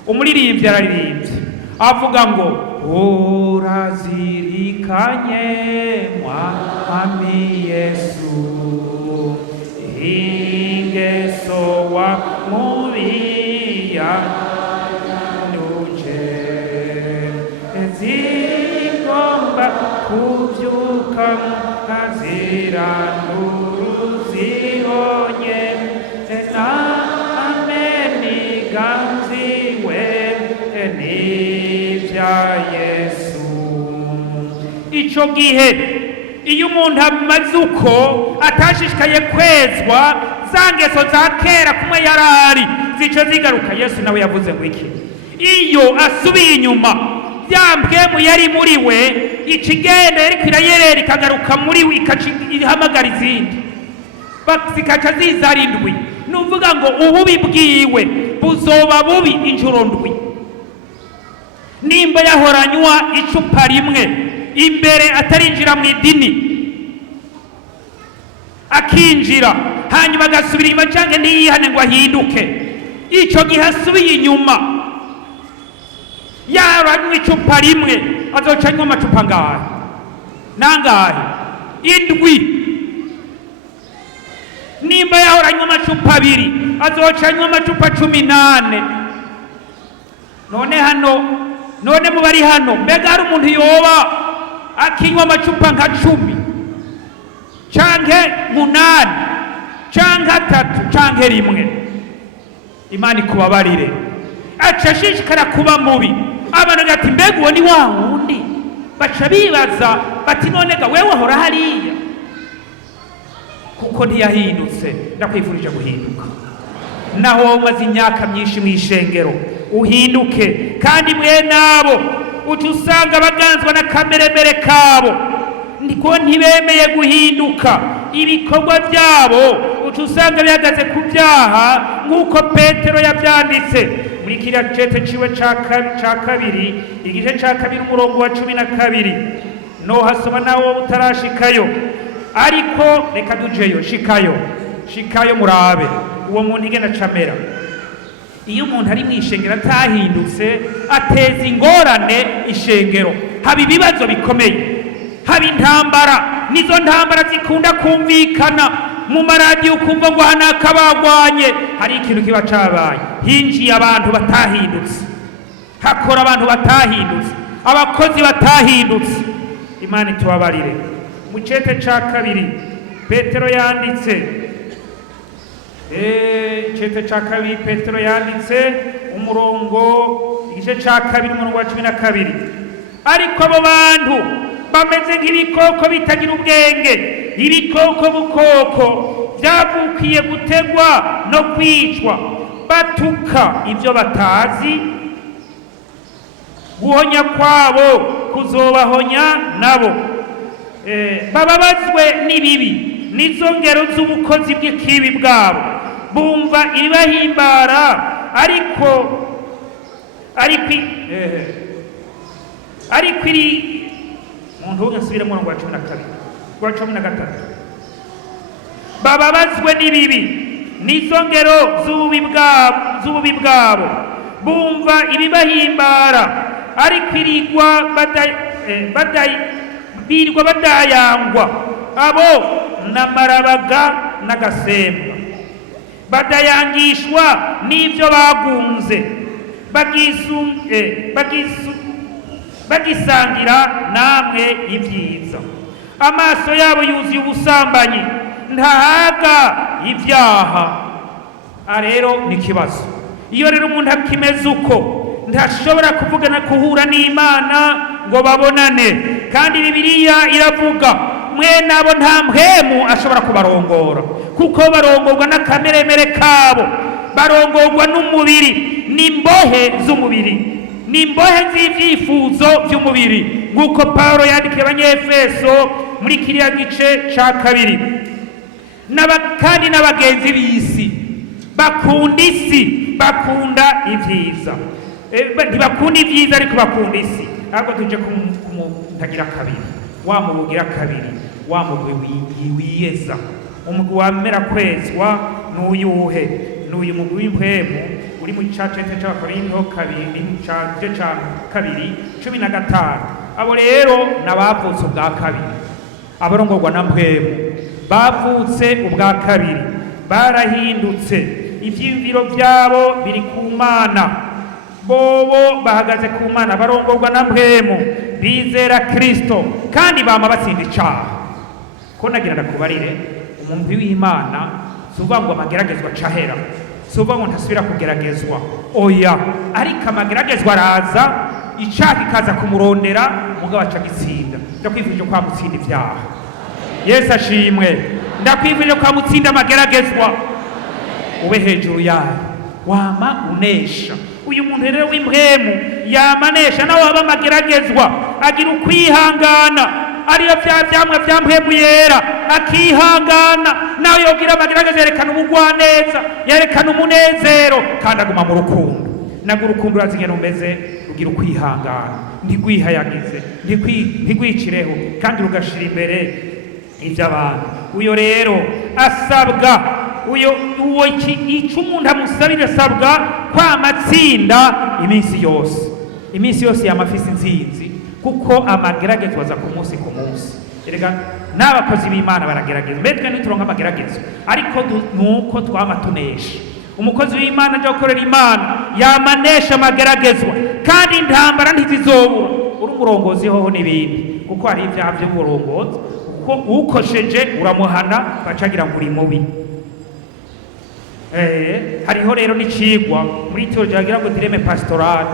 Umuririmbyi araririmbye avuga ngo urazirikanye mwami Yesu ingeso wa mubiya kuvyuka nkazira nuruzihonye name niganziwe n'ivya Yesu. Ico gihe iyo umuntu amaze uko atashishikaye kwezwa, za ngeso za kera kumwe yarari zico zigaruka. Yesu nawe yavuze ngo iki? Iyo asubiye inyuma, byambwemu yari muri we ikigenda ariko irayerera ikagaruka muri we ihamagara izindi zikaca ziza ari ndwi. Nuvuga ngo ububi bwiwe buzoba bubi inshuro ndwi. Nimba yahoranywa icupa rimwe imbere atarinjira mu idini, akinjira hanyuma agasubira inyuma canke ntiyihane ngo ahinduke, ico gihe asubiye inyuma yaranywa icupa rimwe azoca anywa amacupa ngahe? Nangahe? Indwi. Nimba yahoranywa amacupa abiri azoca anywa amacupa 18. None mu bari hano, mbega hari umuntu yoba akinywa amacupa nka 10 canke 8 canke 3 canke 1? Imana ikubabarire. Aca ashishikara kuba mubi. Abantu gati mbega uwo ni wa wundi, baca bibaza bati none ga wewe hora hariya, kuko ntiyahindutse. Ndakwifurije guhinduka. Naho wamaze imyaka myinshi mu ishengero, uhinduke. Kandi mwene abo uca usanga baganzwa na kameremere kabo, ndiko ntibemeye guhinduka. Ibikorwa byabo uca usanga bihagaze ku byaha nk'uko Petero yabyanditse muri kiriya cete ciwe ca kabiri igice ca kabiri umurongo wa 12. No hasoma nawo utarashikayo, ariko reka dujeyo. Shikayo murabe uwo muntu igenda camera. Iyo umuntu ari mu ishengero atahindutse, ateza ingorane ishengero, haba ibibazo bikomeye, haba intambara. Nizo ntambara zikunda kumvikana mu maradiyo, ukumva ngo hanaka bagwanye. Hari ikintu kiba cabaye, hinjiye abantu batahindutse, hakora abantu batahindutse, abakozi batahindutse. Imana itubabarire. Mu cete ca kabiri Petero yanditse Icete ca kabiri Petero yanditse igice ca kabiri umurongo wa 12. Ariko abo bantu bameze nk'ibikoko bitagira ubwenge, ibikoko bukoko byavukiye gutegwa no kwicwa, batuka ibyo batazi, guhonya kwabo kuzobahonya nabo. Bababazwe n'ibibi n'izo ngero z'ubukozi bw'ikibi bwabo, bumva ibibahimbara ariko iri muntu w'ugasubira mu murongo wa 12 wa 13. Bababazwe n'ibibi n'izo ngero z'ububi bwabo, bumva ibibahimbara ariko birirwa badayangwa, abo n'amarabaga n'agasemba, badayangishwa n'ibyo bagunze, bagisangira namwe ibyiza. Amaso yabo yuzuye ubusambanyi, ntahaga ibyaha. Rero ni ikibazo. Iyo rero umuntu akimeze uko, ntashobora kuhura n'Imana ngo babonane. Kandi Bibiliya iravuga mwene abo nta mpwemu ashobora kubarongora, kuko barongorwa n'akameremere kabo, barongorwa n'umubiri, n'imbohe z'umubiri, n'imbohe z'ibyifuzo by'umubiri, nk'uko Pawulo yandikiye Abanyefeso muri kiriya gice ca 2. Kandi n'abagenzi b'isi bakunda isi, bakunda ibyiza. Ntibakunda ibyiza ariko bakunda isi. Ahubwo tuje kumutagira kabiri, wa mubugira kabiri, wa mugwi wiyeza. Umugwi wamera kwezwa n'uyuhe? N'uyu mugwi w'impwemu uri mu cacete c'Abakorinto 2:15. Abo rero n'abavutse ubwa kabiri, abarongorwa na mpwemu, bavutse ubwa kabiri, barahindutse, ivyiyumviro vyabo biri ku Mana, bobo bahagaze ku Mana, barongorwa na mpwemu, bizera Kristo kandi bama batsinda icaha. Ko nagira ndakubarire, umuntu w'Imana suvuga ngo amageragezwa cahera, suvuga ngo ntasubira kugeragezwa, oya, ariko amageragezwa araza, icaha kikaza kumurondera, mugabo aca gitsinda. Ndakwifuje kwa mutsinda ivyaha. Yesu ashimwe. Ndakwifuje kwa mutsinda amageragezwa, ube hejuru yayo, wama unesha. Uyu muntu rero w'impwemu yamanesha, nawe waba amageragezwa, agira ukwihangana, ariyo vyamwe vya mpwemu yera, akihangana. Nawe yogira amageragezwa, yerekana ubugwaneza, yerekana umunezero, kandi aguma mu rukundo. Nago urukundo urazingene umeze, rugira ukwihangana, ntigwihayagize, ntigwicireho, kandi rugashira imbere ivy'abantu. Uyo rero asabwa, uwo ico umuntu amusabira asabwa kwamatsinda iminsi yose yamafise inzinzi, kuko amageragezwa aza ku munsi ku munsi. Erega n'abakozi b'Imana baragerageza, mbetwe ntituronka amageragezwa, ariko nuko twama tunesha. Umukozi w'Imana aje gukorera Imana yamanesha amageragezwa, kandi intambara ntizizobura. Uri umurongozi hoho n'ibindi, kuko hari ibyaha by'uburongozi, kuko ukosheje uramuhana, bacagira ngo uri mubi. Hariho rero n'icigwa muri teologiya agira ngo direme pastorale,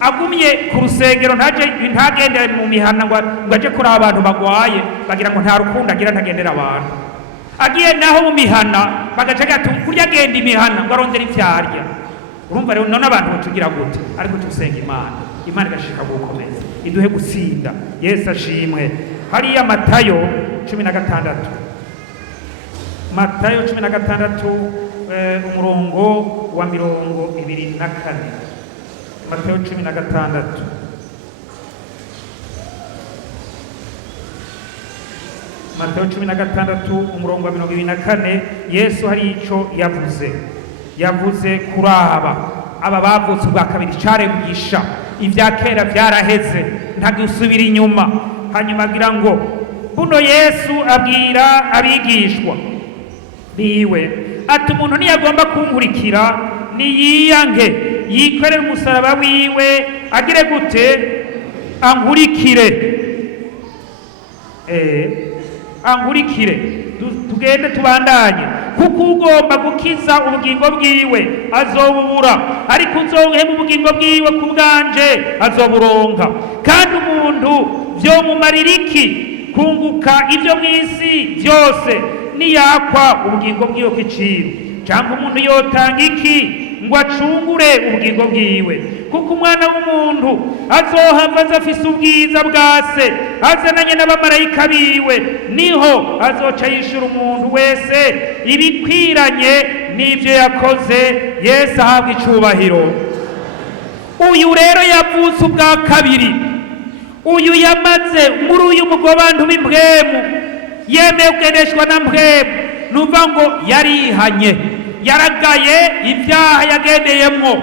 agumye ku rusengero ntagendera mu mihana ngo aje kuri abantu bagwaye, bagira ngo nta rukundo agira, ntagendera abantu. Agiye naho mu mihana bagaca gatu kurya agenda imihana ngo arondera ivyarya. Urumva rero none abantu batugira gute? Ariko tusenga Imana igashika gukomeza, iduhe gutsinda. Yesu ashimwe. Hariya Matayo 16, Matayo 16 umurongo wa 24. Matayo 16. Matayo 16 umurongo wa 24. Yesu hari ico yavuze kuraba aba bavutse ubwa kabiri, caremugisha ivya kera vyaraheze, ntagusubira inyuma. Hanyuma agira ngo buno Yesu abwira abigishwa biwe ati, umuntu niyagomba kunkurikira niyiyange, yikorere umusaraba wiwe, agire gute? Ankurikire. Ankurikire. Tugende tubandanye. kuko ugomba gukiza ubugingo bwiwe azobubura, ariko uzoheba ubugingo bwiwe ku bwanje azoburonka. Kandi umuntu vyomumarira iki kunguka ivyo mw'isi vyose niyakwa ubugingo bwiwe kw'iciro? Cyangwa umuntu yotanga iki ngo acungure ubugingo bwiwe? Kuko umwana w'umuntu azohava aza afise ubwiza bwa se azananye n'abamarayika biwe, niho azoca yishura umuntu wese ibikwiranye n'ivyo yakoze. Yesu ahabwa icubahiro. Uyu rero yavutse ubwa kabiri, uyu yamaze muri uyu mugobantu w'impwemu, yemeye kugendeshwa na mpwemu, numva ngo yarihanye, yaragaye ibyaha yagendeyemwo,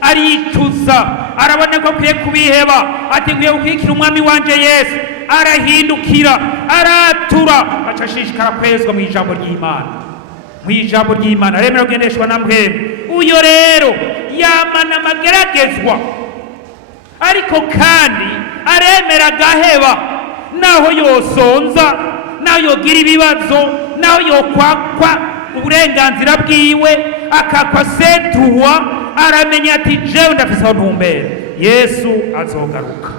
aricuza, arabona ko akwiye kubiheba, ati nkwiye gukurikira umwami wanje Yesu. Arahindukira, aratura, aca ashishikara kwezwa mu ijambo ry'Imana, mu ijambo ry'Imana, aremera kugendeshwa na mpwemu. Uyo rero yamana amageragezwa, ariko kandi aremera agaheba, naho yosonza, naho yogira ibibazo, naho yokwakwa uburenganzira bwiwe, akakwa setruwa, aramenya ati jewe ndafise aho ntumbera, Yesu azogaruka.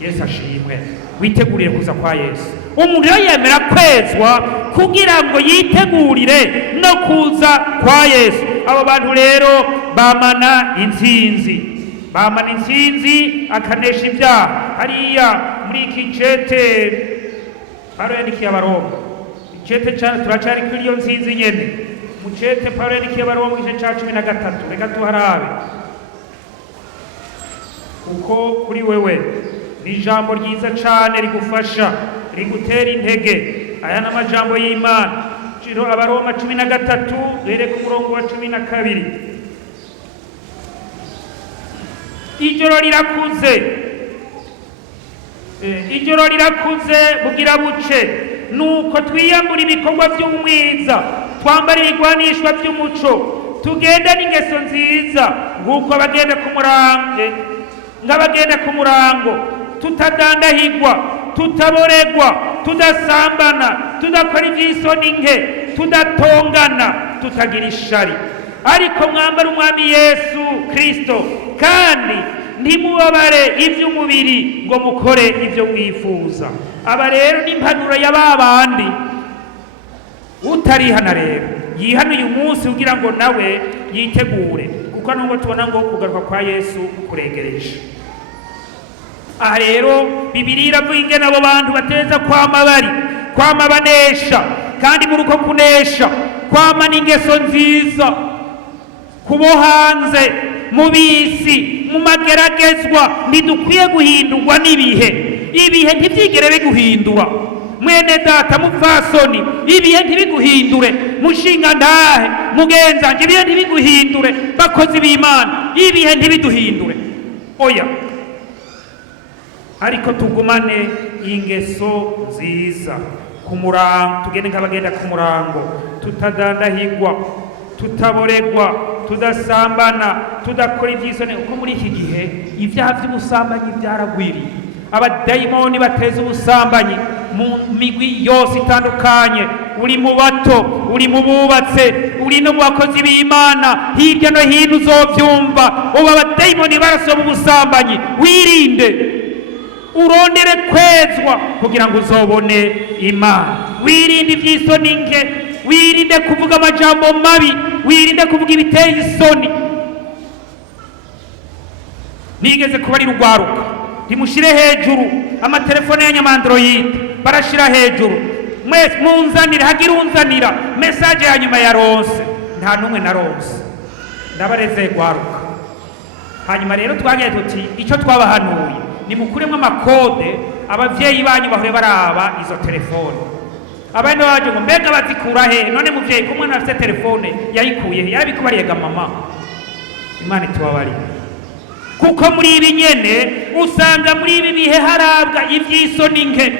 Yesu ashimwe. Witegurire kuza kwa Yesu. Umuntu rero yemera kwezwa kugira ngo yitegurire no kuza kwa Yesu. Abo bantu rero bamana intsinzi, bamana intsinzi, akanesha ibyaha. Hariya muri iki cete Pawulo yandikiye Abaroma, icete cyane turacari kuri iyo ntsinzi nyene. Mu cete Pawulo yandikiye Abaroma mu gice ca 13, reka tuharabe, kuko kuri wewe ni ijambo ryiza cane rigufasha, rigutera intege. Aya n'amajambo y'Imana. Abaroma 13 duhere ku murongo wa 12. Ijoro rirakuze, ijoro rirakuze bugira buce, nuko twiyambura ibikorwa by'umwiza, twambara ibigwanishwa by'umuco, tugenda n'ingeso nziza nk'uko abagenda ku murango, nk'abagenda ku murango, tutadandahigwa, tutaboregwa, tudasambana, tudakora ivy'isoni nke, tudatongana, tutagira ishari, ariko mwambara umwami Yesu Kristo, kandi ntimubabare ivy'umubiri ngo mukore ivyo mwifuza. Aba rero n'impanuro ya babandi. Utarihana rero yihana uyu munsi kugira ngo nawe yitegure, kuko nubwo tubona ngo kugaruka kwa Yesu kuregereje. Aha rero Bibiliya iravuga ingene abo bantu bateza kwama banesha, kandi muri uko kunesha kwama n'ingeso nziza, kubo hanze mu bisi, mu mageragezwa. Ntidukwiye guhindurwa n'ibihe. Ibihe ntivyigere biguhindura mwene data, mupfasoni, ibihe ntibiguhindure mushinga ntahe, mugenzanje, ibihe ntibiguhindure bakozi b'Imana, ibihe ntibiduhindure, oya, ariko tugumane ingeso nziza ku murango, tugende nk'abagenda ku murango, tutadandahigwa, tutaboregwa, tudasambana, tudakora ivy'isoni. Uko muri iki gihe ibyaha by'ubusambanyi byaragwiriye, abadayimoni bateza ubusambanyi mu migwi yose itandukanye, uri mu bato, uri mu bubatse, uri no mu bakozi b'Imana, hirya no hino uzovyumva, ubu abadayimoni barasoba ubusambanyi. Wirinde, urondere kwezwa kugira ngo uzobone Imana. Wirinde ivy'isoni nke, wirinde kuvuga amajambo mabi, wirinde kuvuga ibiteye isoni. Nigeze kuba ari rugwaruka, ntimushire hejuru amatelefone y'anyamandroid, barashira hejuru, mwese munzanire, hagira unzanira message ya nyuma ya ronse, nta numwe na ronse, ndabareze gwaruka. Hanyuma rero twagiye tuti ico twabahanuye ni mukuremwe amakode, abavyeyi banyu bahore baraba izo telefone. Abana baje ngo mbega bazikura he? None muvyeyi ko umwana afite telefone yayikuye he? Yarabikubariye ga mama. Imana itubabari, kuko muri ibi nyene usanga muri ibi bihe harabwa ivy'isoni nke.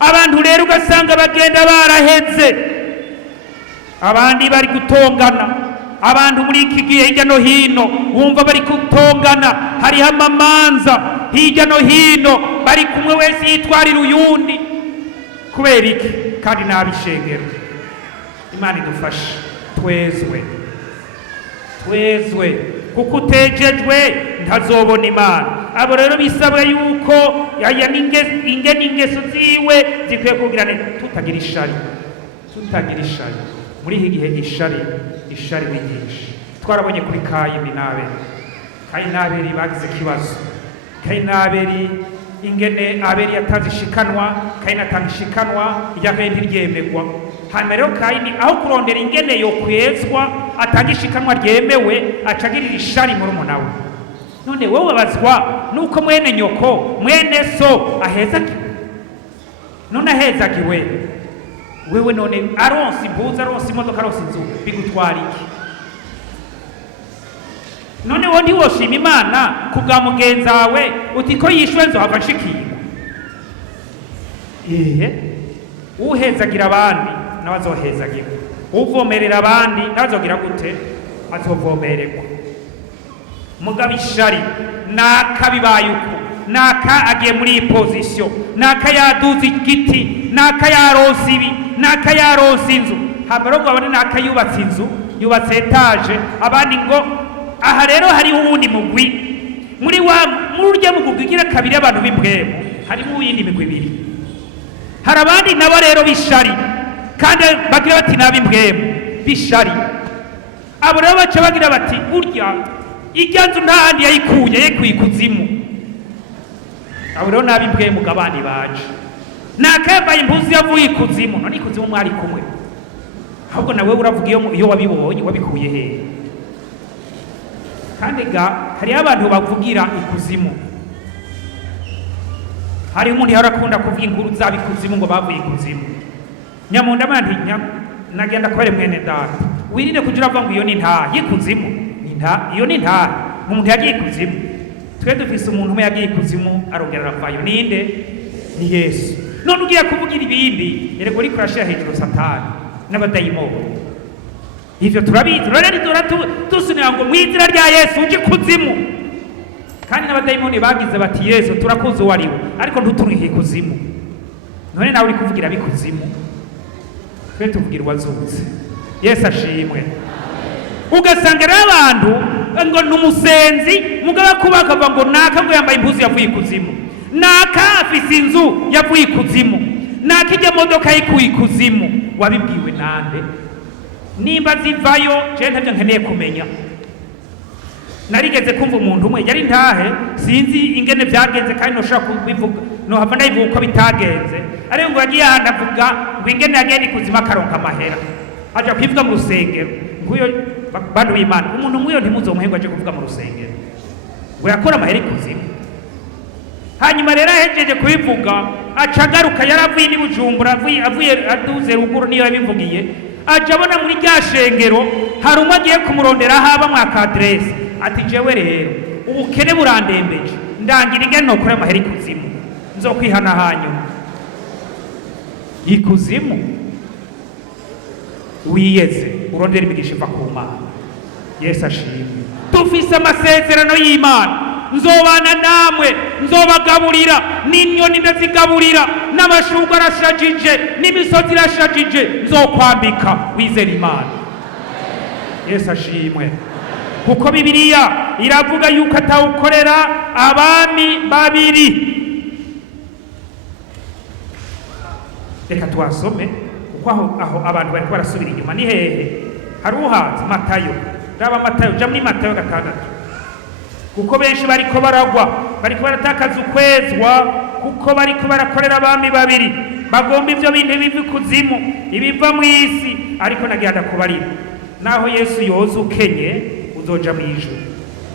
Abantu rero ugasanga bagenda baraheze, abandi bari gutongana. Abantu muri iki gihe hirya no hino wumva bari gutongana, hariho amamanza hirya no hino, bari kumwe wese yitwarira uyundi. Kubera iki? Kandi nabishengero Imana idufashe twezwe kuko utejejwe ntazobona Imana. Abo rero bisabwa yuko ingene ingeso ziwe zikwiye kugira tutagira ishari muri iki gihe. Ishari ni nyinshi. Twarabonye kuri Kayini n'Abeli bagize ikibazo. Kayini n'Abeli ingene Abeli yatanze ishikanwa, Kayini atanga ishikanwa irya Kayini ntiryemegwa. Hanyuma rero Kayini aho kurondera ingene yo kwezwa atanga ishikanwa ryemewe, acagirira ishari murumuna we. None wowe babazwa nuko mwene nyoko mwene so ahezagiwe. None ahezagiwe wewe, none aronse impuzu, aronse imodoka, aronse inzu, bigutwara iki? None wowe ntiwoshima Imana kubwa mugenzi wawe uti ko yishwe nzohava nshikirwa? Uhezagira abandi nawe azohezagirwa, uvomerera abandi nawe azogira gute? Azovomererwa. Mugabo ishari naka bibaye uko, naka agiye muri iyi pozisiyo, naka yaduze igiti, naka yaronse ibi, naka yaronse inzu. Hamarogo abandi naka yubatse inzu, yubatse etaje, abandi ngo aha rero hariho uwundi mugwi muri urya mugwi ugira kabiri abantu b'imbwemo, harimo uyindi migwi ibiri. Hari abandi nabo rero bishari kandi bagira bati nab'imbwemo bishari. Abo rero baca bagira bati burya irya nzu ntahandi yayikuye ikuzimu. Abo rero nab'imbwemo abandi baje nakayambaye impuzu yavuye ikuzimu. None ikuzimu mwari kumwe? Ahubwo nawe uravuga iyo wabibonye wabikuye hehe? Kandi hariho abantu bavugira ikuzimu. Hari umuntu yarakunda kuvuga inkuru zaba ikuzimu ngo bavuye ikuzimu. Nyamunda mandi nagenda kwere mwene data wirinde kugira avuga ngo iyo ni nta y'ikuzimu. Iyo ni nta umuntu yagiye ikuzimu. Twe dufise umuntu umwe yagiye ikuzimu arongera aravayo. Ninde? Ni Yesu. None ugiye kuvugira ibindi erego uri kurashira hejuru Satani n'abadayimoni. Ivyo turabizi rero tusunira ngo mwizira rya Yesu uje kuzimu. Kandi n'abadayimoni bagize bati Yesu turakuze wariwe ariko ntuturihe kuzimu. None nawe uri kuvugira bikuzimu. Twe tuvugira wazutse. Yesu ashimwe. Ugasanga rero abantu ngo numusenzi mugaba kubaka ngo naka ngo yambaye impuzu yavuye kuzimu, naka afise inzu yavuye kuzimu, naka ijya modoka yikuye kuzimu. Wabibwiwe nande? Nimba zivayo je ntavyo nkeneye kumenya. Narigeze kumva umuntu umwe yari ntahe sinzi ingene vyagenze kandi noshaka kubivuga no hava ndayivuga ko bitagenze. Ariko ngo yagiye ahandi avuga ngo ingene yagenda kuzima karonka amahera aja kwivuga mu rusengero. Nguyo bantu b'Imana umuntu nk'uyo ntimuzomuhengo aje kuvuga mu rusengero ngo yakora amahera ikuzimu. Hanyuma rero ahejeje kubivuga acagaruka yaravuye ni Bujumbura avuye aduze ruguru niyo yabivugiye. Aja abona muri rya shengero hari umwe agiye kumurondera haba mwaka adresse ati jewe rero ubukene burandembeje ndangira ingene nokora amahera ikuzimu nzokwihana hanyuma. Ikuzimu wiyeze urondera imigisha iva ku Mana. Yesu ashimwe. Dufise amasezerano y'Imana, nzobana namwe, nzobagaburira, n'inyoni ndazigaburira, n'amashurwe arashajije, n'imisozi irashajije, nzokwambika. Wizera Imana. Yesu ashimwe. Kuko Bibiliya iravuga yuko atawukorera abami babiri. Reka twasome kuko aho abantu bari barasubira inyuma. Ni hehe? Hari uhazi Matayo. Raba Matayo, ja muri Matayo 6. Kuko benshi bariko baragwa, bariko baratakaza ukwezwa, kuko bariko barakorera abami babiri. Bagomba ivyo bintu bivi kuzimu, ibiva mu isi. Ariko nagenda kubarira, naho Yesu yoza ukenye uzoja mu ijuru,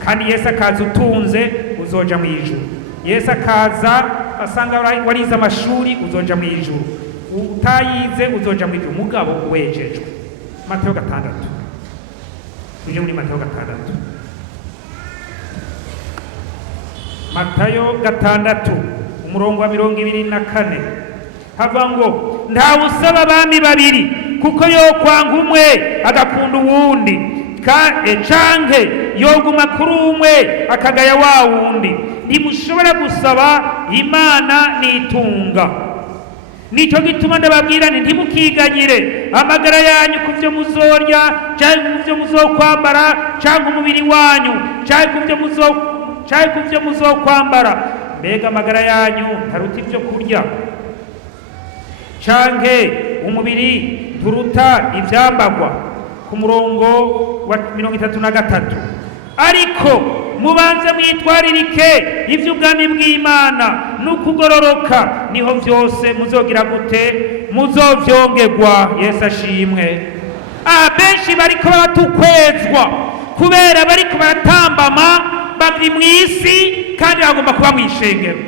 kandi Yesu akaza utunze uzoja mu ijuru. Yesu akaza asanga warize amashuri uzoja mu ijuru, utayize uzoja mu ijuru. Mugabo wejejwe. Matayo 6. Tuje muri Matayo 6. Matayo 6 umurongo wa 24 hava ngo nta usaba abami babiri, kuko yo kwanga umwe agakunda uwundi, canke yoguma kuri umwe akagaya wa wundi. Ntimushobora gusaba Imana n'itunga. Nico gituma ndababwira nti ntimukiganyire amagara yanyu ku vyo muzorya canke ku vyo muzokwambara canke umubiri wanyu canke ku vyo muzokwambara. Mbega amagara yanyu ntaruta ivyo kurya canke umubiri nturuta ivyambagwa? Ku murongo wa 33 ariko mubanze mwitwaririke ivy'ubwami bw'Imana n'ukugororoka, niho vyose muzogira gute? Muzovyongerwa. Yesu ashimwe. Benshi bariko baratukwezwa kubera bariko baratambama bari mw'isi kandi bagomba kuba mw'ishengero.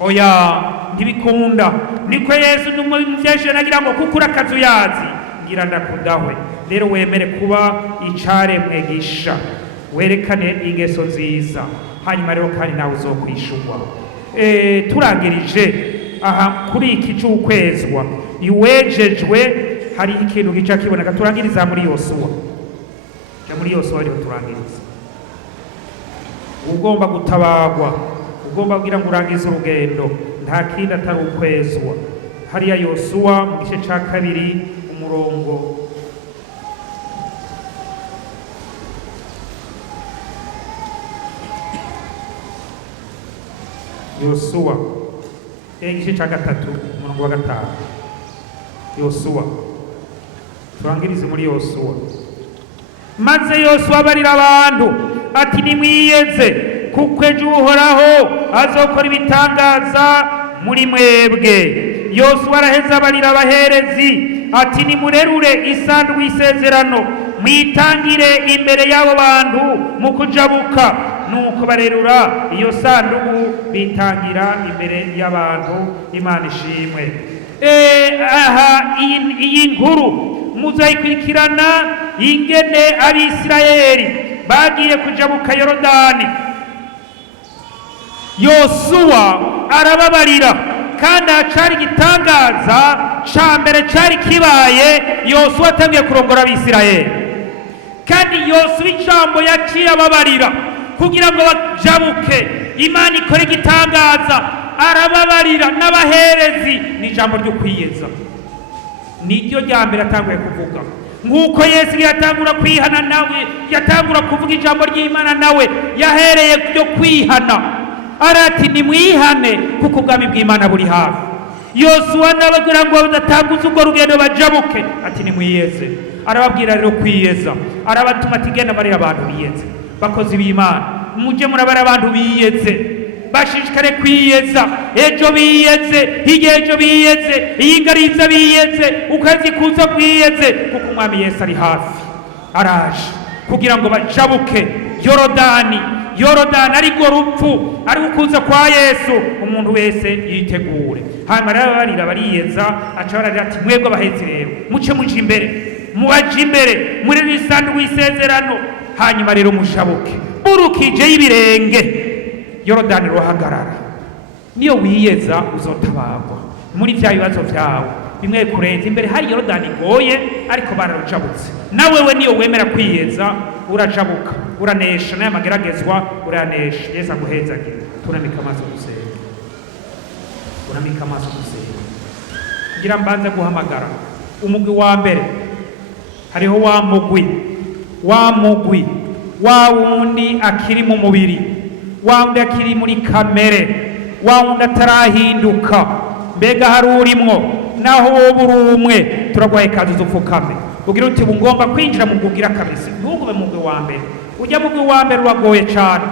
Oya, ntibikunda. Niko Yesu n'umuvyeyi nagira ngo kuko urakazi uyazi ngira ndakudahwe. Rero wemere kuba icaremwe gisha, werekane ingeso nziza, hanyuma rero kandi nawe uzokwishurwa. Turangirije aha kuri iki c'ukwezwa iwejejwe, hari ikintu gica kiboneka. Turangiriza muri Yosuwa, muri Yosuwa rero turangiriza. Ugomba gutabagwa, ugomba kugira ngo urangize urugendo, nta kindi atari ukwezwa. Hariya Yosuwa mu gice ca 2 umurongo Yosuwa igice ca 3 umurongo wa 5. Yosuwa turangirize muri Yosuwa. Maze Yosuwa abarira abantu ati nimwiyeze, kuko ejo Uhoraho azokora ibitangaza muri mwebwe. Yosuwa araheza abarira abaherezi ati nimurerure isanduku y'isezerano, mwitangire imbere y'abo bantu mu kujabuka. Nuko barerura iyo sanduku bitangira imbere y'abantu. Imana ishimwe. Aha iyi nkuru muzayikurikirana ingene Abisirayeli bagiye kujabuka Yorodani. Yosuwa arababarira kandi acari igitangaza ca mbere cari kibaye. Yosuwa atangiye kurongora Abisirayeli, kandi Yosuwa ijambo yaciye ababarira kugira ngo bajabuke, Imana ikore igitangaza. Arababarira n'abaherezi, ni ijambo ryo kwiyeza, niryo rya mbere atanguye kuvuga. Nk'uko Yesu yatangura kwihana, nawe yatangura kuvuga ijambo ry'Imana, nawe yahereye ryo kwihana. Arati nimwihane kuko ubwami bw'Imana buri hafi. Yosuwa n'ababwira ngo badatanguza urwo rugendo bajabuke, ati nimwiyeze. Arababwira rero kwiyeza, arabatuma ati genda barira abantu biyeze. Bakozi b'Imana, muje murabara abantu biyeze, bashishikare kwiyeza. Ejo biyeze, hirya ejo biyeze, iyingariza biyeze, ukwezi kuza kwiyeze, kuko umwami Yesu ari hafi, araje kugira ngo bajabuke Yorodani. Yorodani ariko rupfu, ari ukuza kwa Yesu. Umuntu wese yitegure. Hanyuma rero barira bariyeza, aca bararira ati mwebwe abahetsi rero muce muje imbere, mubaje imbere muri isanduku y'isezerano, hanyuma rero mushabuke burukije y'ibirenge. Yorodani ruhagarara. Niyo wiyeza uzotabagwa muri vya bibazo vyawe bimwe kurenza imbere. Hari Yorodani igoye ariko bararujabutse. Nawe we niyo wemera kwiyeza urajabuka, uranesha naye mageragezwa uranesha. Yesu aguhezagire. Tunamika amaso gusenga, tunamika amaso gusenga. Ngira mbanze guhamagara umugwi wa mbere. Hariho wa mugwi wa wundi akiri mu mubiri, wa wundi akiri muri kamere, wa wundi atarahinduka. Mbega hari urimwo? Naho wowe uri umwe, turagwaye kazi uzupfukame ugira uti ngomba kwinjira mu kugira kabisa. Ntugube mu mugwi wa mbere. Ujya mu mugwi wa mbere uragoye cyane.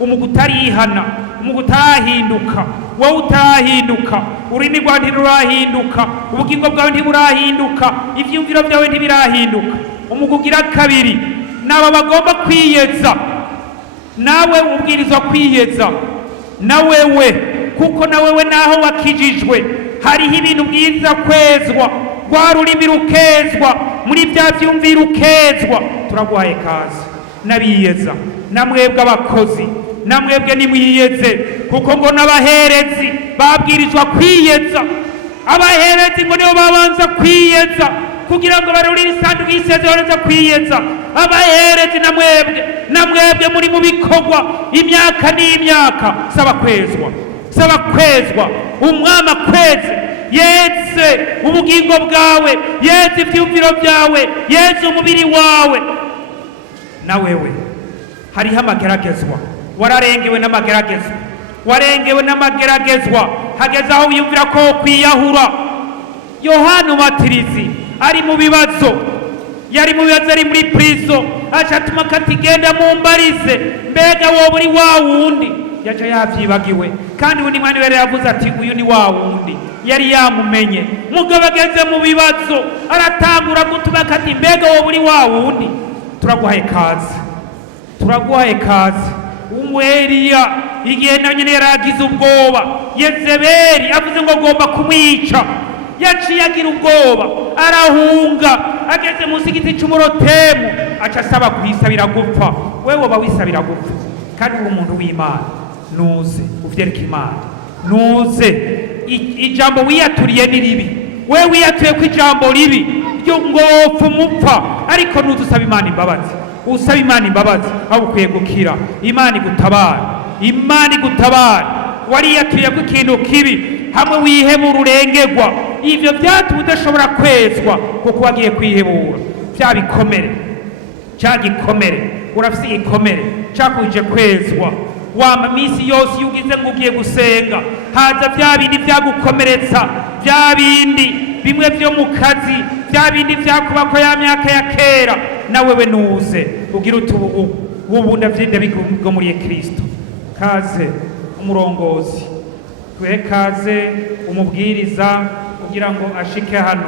Umugwi utarihana, umugwi utahinduka. Wowe utahinduka, ururimi rwawe ntirurahinduka, ubugingo bwawe ntiburahinduka, ivyumviro vyawe ntibirahinduka. Umugwi ugira kabiri nabo bagomba kwiyeza. Nawe ubwirizwa kwiyeza na wewe, kuko na wewe naho wakijijwe hariho ibintu bwiza kwezwa. Rwa rurimi rukezwa, muri bya vyumviro ukezwa. Turagwaye kazi nabiyeza. Namwebwe abakozi, namwebwe nimwiyeze, kuko ngo n'abaherezi babwirizwa kwiyeza. Abaherezi ngo nibo babanza kwiyeza kugira ngo barurire isanduku y'isezerano zo kwiyeza. Abaherezi namwebwe muri mu bikorwa imyaka n'imyaka, saba kwezwa, saba kwezwa. Umwami akweze yeze ubugingo bwawe, yeze ivyumviro byawe, yeze umubiri wawe. Na wewe hariho amageragezwa, wararengewe n'amageragezwa, warengewe n'amageragezwa, hageze aho wiyumvira ko kwiyahura. Yohana Umubatizi ari mu bibazo, yari mu bibazo, ari muri prison, acatuma katigenda mumbarize, mbega wowe uri wa wundi? Yaca yavyibagiwe, kandi undi mwana yari yavuze ati uyu ni wa wundi, yari yamumenye. Mugabo ageze mu bibazo aratangura gutuma kati, mbega wowe uri wa wundi? Turaguhaye kazi, turaguhaye kazi. Umweliya igihe na nyene yaragize ubwoba, Yezebeli avuze ngo agomba kumwica, yaciye agira ubwoba arahunga, ageze mu sigiti c'umurotemu aca asaba kwisabira gupfa. Wewe woba wisabira gupfa, kandi uri umuntu w'Imana, nuze uvyereke Imana, nuze ijambo wiyaturiye ni ribi, wewe wiyatuye ko ijambo ribi ryo ngopfa umupfa, ariko nuze usaba Imana imbabazi, usaba Imana imbabazi, aho ukwiye gukira. Imana igutabara, Imana igutabara. Wariyatuye ko ikintu kibi, hamwe wihebura urengerwa, ivyo vyatuma udashobora kwezwa, kuko wagiye kwihebura. Vya bikomere, ca gikomere, urafise igikomere cakuje kwezwa. Wama misi yose iyo ugize ngo ugiye gusenga, haza vya bindi vyagukomeretsa, vya bindi bimwe vyo mu kazi, vya bindi vyakubako ya myaka ya kera. Na wewe nuze ugira uti ubu ndavyenda bigomuriye Kristo. Kaze umurongozi, tuhe kaze umubwiriza kugira ngo ashike hano,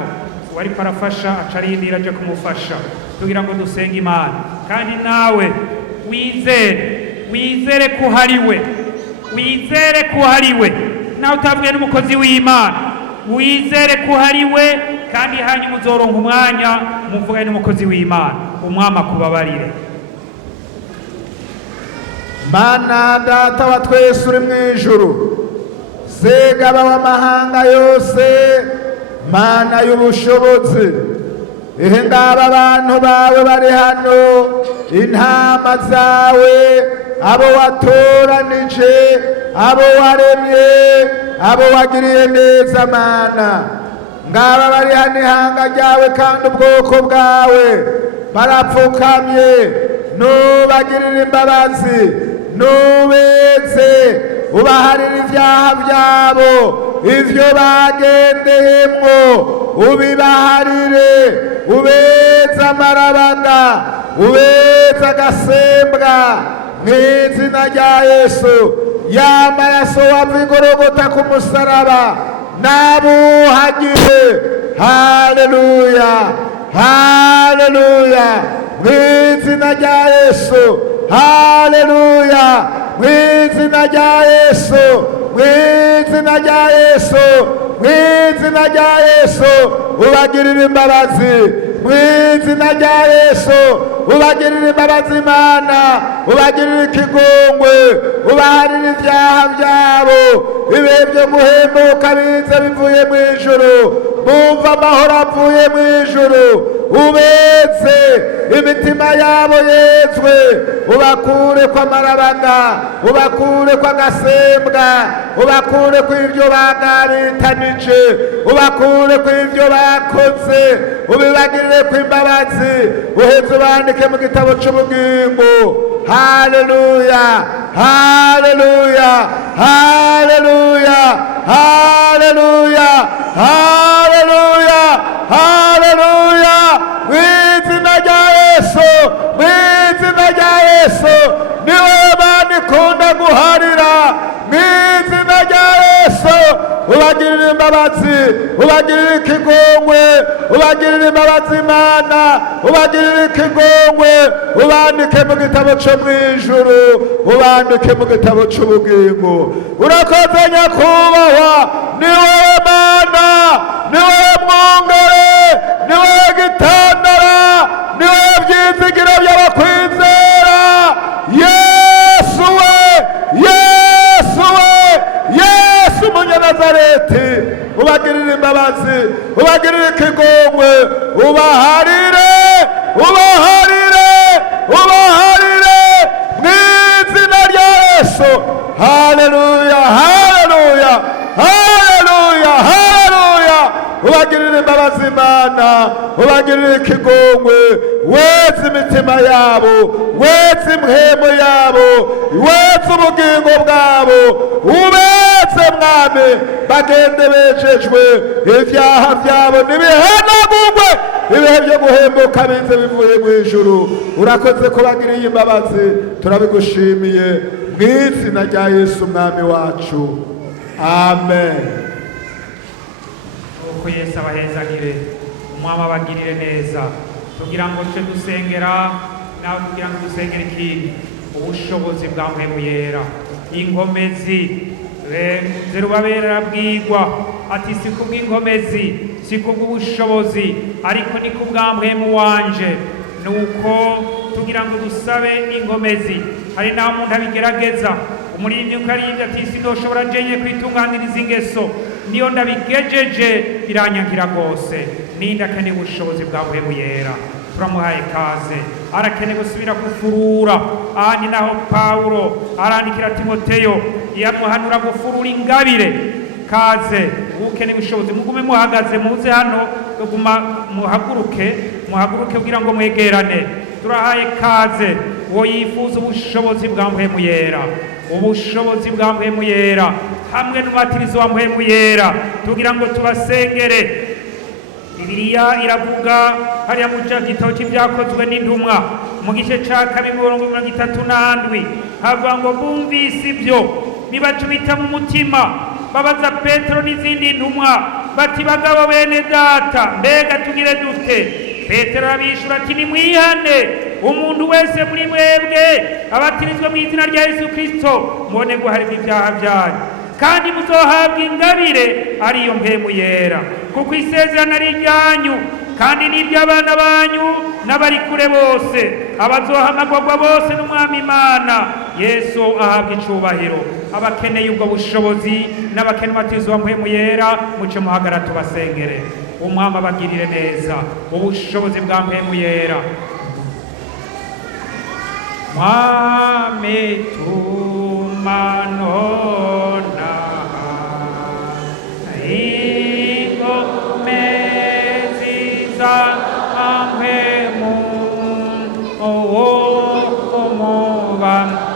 uwariko arafasha acarindira aje kumufasha, kugira ngo dusenge Imana. Kandi nawe wizere ko uhariwe, wizere ko uhariwe, nawe utavuye n'umukozi w'Imana, wizere ko uhariwe, kandi hanyuma uzoronka umwanya muvugane n'umukozi w'Imana, umwami akubabarire. Mana Data wa twese uri mw'ijuru, Segaba w'amahanga yose, Mana y'ubushobozi, ihe ngaba abantu bawe bari hano, intama zawe, abo watoranije, abo waremye, abo wagiriye neza. Mana ngaba bari hano ihanga ryawe, kandi ubwoko bwawe barapfukamye, nubagirire imbabazi, nubeze ubaharire ivyaha vyabo, ivyo bagendeyemwo ubibaharire, ubeze amarabaga, ubeze agasembwa, mw'izina rya Yesu. Ya maraso wava igorogota ku musaraba nabuhagire. Haleluya, haleluya, mw'izina rya Yesu. Haleluya, mw'izina rya Yesu, mw'izina rya Yesu, mw'izina rya Yesu. Ubagirire imbabazi, mw'izina rya Yesu. Ubagirire imbabazi Imana, ubagirire ikigongwe, ubaharire ivyaha vyabo, ibihe vyo guhembuka bize bivuye mw'ijuru, bumva amahoro avuye mw'ijuru. Ubeze imitima yabo yezwe, ubakure kwa marabaga, ubakure kwa gasembwa, ubakure ku ivyo bagabitanije, ubakure ku ivyo bakoze, ubibagirire ku imbabazi, uheze ubandike mu gitabo c'ubugingo. Haleluya, haleluya, haleluya, haleluya, haleluya, haleluya. Mw'izina rya Yesu, mw'izina rya Yesu. Niwe Mana ikunda guharira, mw'izina rya Yesu. Ubagirire imbabazi, ubagirire ikigongwe, ubagirire imbabazi Imana, ubagirire ikigongwe, ubandike mu gitabo cyo mw'ijuru, ubandike mu gitabo c'ubugingo. Urakoze nyakubahwa, niwe Mana, niwe mwungere, niwe gitandara, niwe vyizigiro vy'abakwizera. Yesu we, Yesu we, Yesu Munyanazareti. Ubagirire imbabazi, ubagirire ikigongwe, ubaharire, ubaharire, ubaharire, mw'izina rya Yesu. Haleluya, haleluya, haleluya, haleluya. imbabazi Mana, ubagirire ikigongwe, weze imitima yabo, weze impwemu yabo, weze ubugingo bwabo, ubeze Mwami, bagende bejejwe, ivyaha vyabo nibihanagurwe, ibihe byo guhembuka bize bivuye mu ijuru. Urakoze ko bagiriye imbabazi, turabigushimiye mu izina rya Yesu Mwami wacu, amen. Uko Yesu abahezagire, umwami abagirire neza, tugira ngo tuje dusengera nawe, tugira ngo dusengere ikindi, ubushobozi bwa mpwemu yera, inkomezi. Zerubabeli arabwirwa ati si kubw'inkomezi, si kubw'ubushobozi, ariko ni kubwa mpwemu wanje. Nuko tugira ngo dusabe inkomezi. Hari naho umuntu abigerageza, umuririmbyi ukaririmbye ati sindoshobora jenye kwitunganiriza ingeso, niyo ndabigejeje biranyankira rwose. Ninde akeneye ubushobozi bwa mpwemu yera? Turamuhaye kaze. Arakeneye gusubira gufurura. Aha ni naho Pawulo arandikira Timoteyo yamuhanura gufurura ingabire. Kaze ukeneye ubushobozi, mugume muhagaze, muze hano, muhaguruke kugira ngo mwegerane. Turahaye kaze uwo yifuza ubushobozi bwa mpwemu yera, ubushobozi bwa mpwemu yera hamwe n'ubatirizo wa mpwemu yera, tugira ngo tubasengere. Bibiliya iravuga hariya mu gitabo cy'ibyakozwe n'intumwa mu gice cya 2:37 havuga ngo bumvise ibyo bibacumita mu mutima, babaza Petero n'izindi ntumwa bati bagabo bene data, mbega tugire dute? Petero arabishura ati nimwihane, umuntu wese muri mwebwe abatirizwe mu izina rya Yesu Kristo mubone guharibwa ibyaha byanyu, kandi muzohabwa ingabire ariyo mpwemu yera, kuko isezerano ari iryanyu kandi n'iry'abana banyu n'abari kure bose, abazohamagurwa bose n'Umwami Imana. Yesu ahabwa icubahiro. Abakeneye ubwo bushobozi n'abakeneye umubatizo wa mpwemu yera, muce muhagara tubasengere. Umwami abagirire neza ubushobozi bwa mpwemu yera. Mwami tumanona ingomezi za mpwemu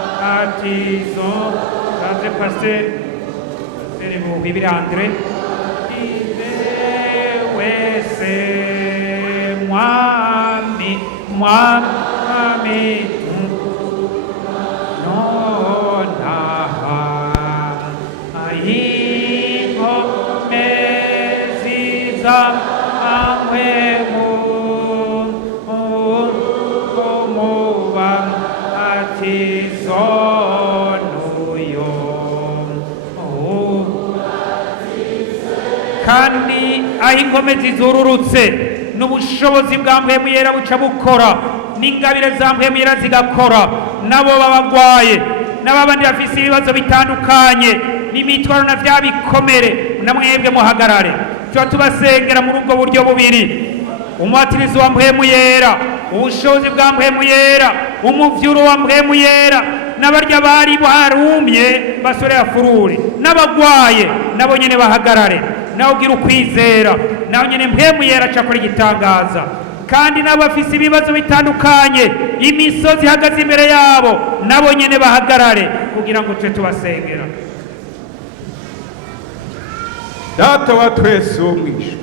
umubatizo. Kaze Pasiteri Bibiri Andre wese mwami kandi aho inkomezi zururutse n'ubushobozi bwa mpwemu yera buca bukora, n'ingabire za mpwemu yera zigakora. Nabo babagwaye n'ababandi bafise ibibazo bitandukanye n'imitwaro na vya bikomere, namwebwe muhagarare tuba tubasengera muri ubwo buryo bubiri: umubatizo wa mpwemu yera, ubushobozi bwa mpwemu yera, umuvyuro wa mpwemu yera. N'abarya bari barumye basore yafurure, n'abagwaye nabo nyene bahagarare, nawe ugira ukwizera, nawe nyene mpwemu yera acakora igitangaza. Kandi n'abafise ibibazo bitandukanye, imisozi ihagaze imbere yabo, nabo nyene bahagarare kugira ngo tube tubasengera. Data wa twese wo mwisho,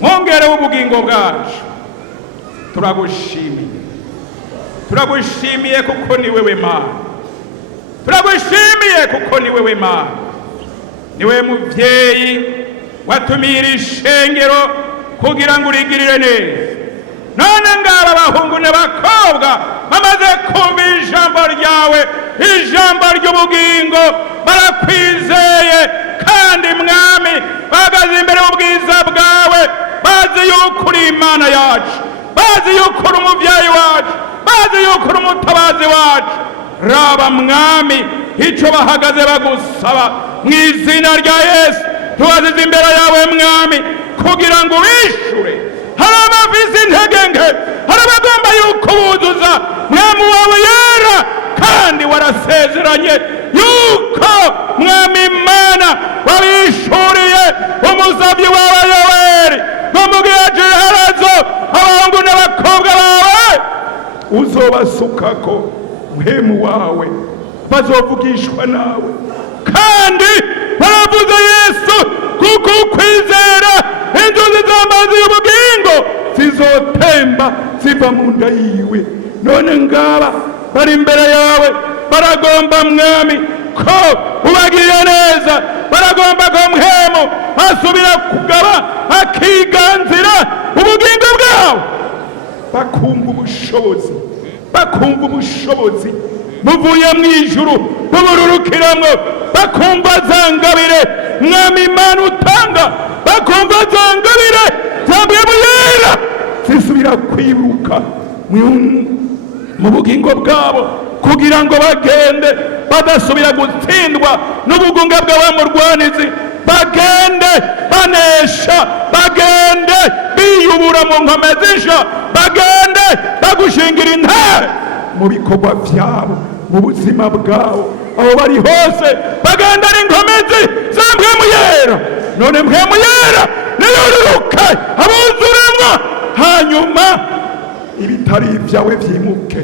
mwongere w'ubugingo bwacu, turagushimiye kuko ni wewe Mana, turagushimiye kuko ni wewe Mana, ni wewe muvyeyi watumira ishengero kugira ngo urigirire neza. None ngaba abahungu n'abakobwa bamaze kumva ijambo ryawe, ijambo ry'ubugingo, barakwizeye kandi Mwami bahagaze imbere y'ubwiza bwawe, bazi yuko uri Imana yacu, bazi yuko uri umuvyeyi wacu, bazi yuko uri umutabazi wacu. Raba Mwami ico bahagaze bagusaba mu izina rya Yesu, tubazize imbere yawe Mwami kugira ngo bishure. Hari abafise intege nke, hari abagomba yuko buzuza Mwami wawe yera, kandi warasezeranye yuko Mwami Imana wabishuriye umusavyi wawe uzobasukako mpemu wawe, bazovugishwa nawe. Kandi baravuze Yesu, kuko ukwizera inzuzi z'amazi y'ubugingo zizotemba ziva mu nda yiwe. None ngaba bari imbere yawe, baragomba mwami ko ubagiriye neza, baragomba ko mpemu asubira kugaba akiganzira ubugingo bwawe, bakumva ubushobozi, bakumva ubushobozi buvuye mu ijuru bubururukiramwo, bakumva za ngabire mwami Imana utanga, bakumva za ngabire zambuye buyera zisubira kwibuka mu bugingo bwabo, kugira ngo bagende badasubira gutsindwa n'ubugunga bw'abamurwanizi, bagende banesha, bagende biyubura mu nkome z'isha, bagende bagushingira intare mu bikorwa byabo, mu buzima bwabo, aho bari hose bagenda ari inkomezi za mpemu yera. None mpemu yera niyururuke abuzuremwa, hanyuma ibitari ibyawe byimuke,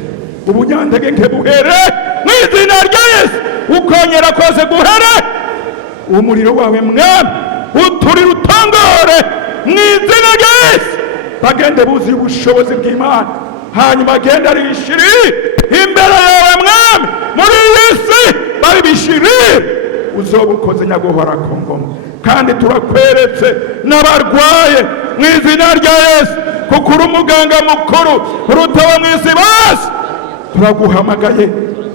ubunyantege buhere mu izina rya Yesu, ukongera kose guhere umuriro wawe mwami uturire utangore mu izina rya Yesu. Bagende buzi ubushobozi bw'Imana, hanyuma agende arishiri imbere yawe mwami muri iyi si, babibishirire uzobukoze nyaguhora ku ngoma. Kandi turakweretse n'abarwaye mu izina rya Yesu, kuko uri umuganga mukuru urutaba mu isi bose. Turaguhamagaye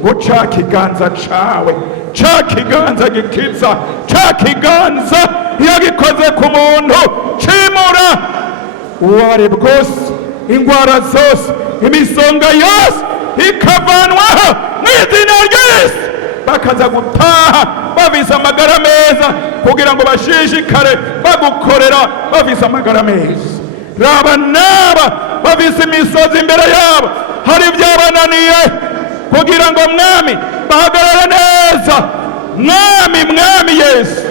ngo ca kiganza cawe, ca kiganza gikiza, ca kiganza iyo gikoze ku muntu cimura ububabare bwose, ingwara zose, imisonga yose ikavanwaho mu izina rya Yesu, bakaza gutaha bafise amagara meza, kugira ngo bashishikare bagukorera bafise amagara meza. Raba naba bafise imisozi imbere yabo, hari ibyabananiye, kugira ngo mwami bahagarare neza. Mwami Yesu,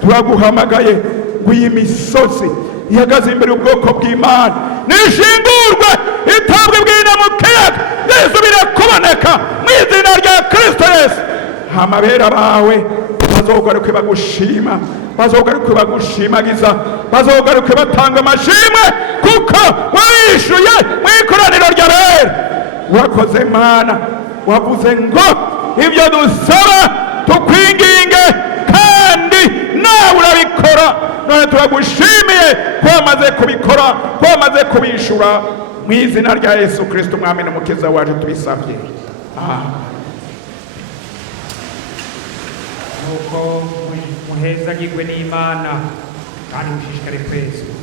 turaguhamagaye ngo iyi misozi ihagaze imbere y'ubwoko bw'Imana nishingurwe, itabwe bwina mu kiyaga, yisubire kuboneka mu izina rya Kristo Yesu. Amabera bawe bazogaruke bagushima, bazogaruke bagushimagiza, bazogaruke batanga amashimwe, kuko wishuye mu ikoraniro ry'abera. Wakoze Mana, wavuze ngo ibyo dusaba tukwinginge, kandi nawe urabikora. None turagushimiye ko wamaze kubikora, ko wamaze kubishura, mu izina rya Yesu Kristo umwami n'umukiza wacu tubisabye. Nuko muhezagirwe n'Imana kandi mushishikare kwezwa.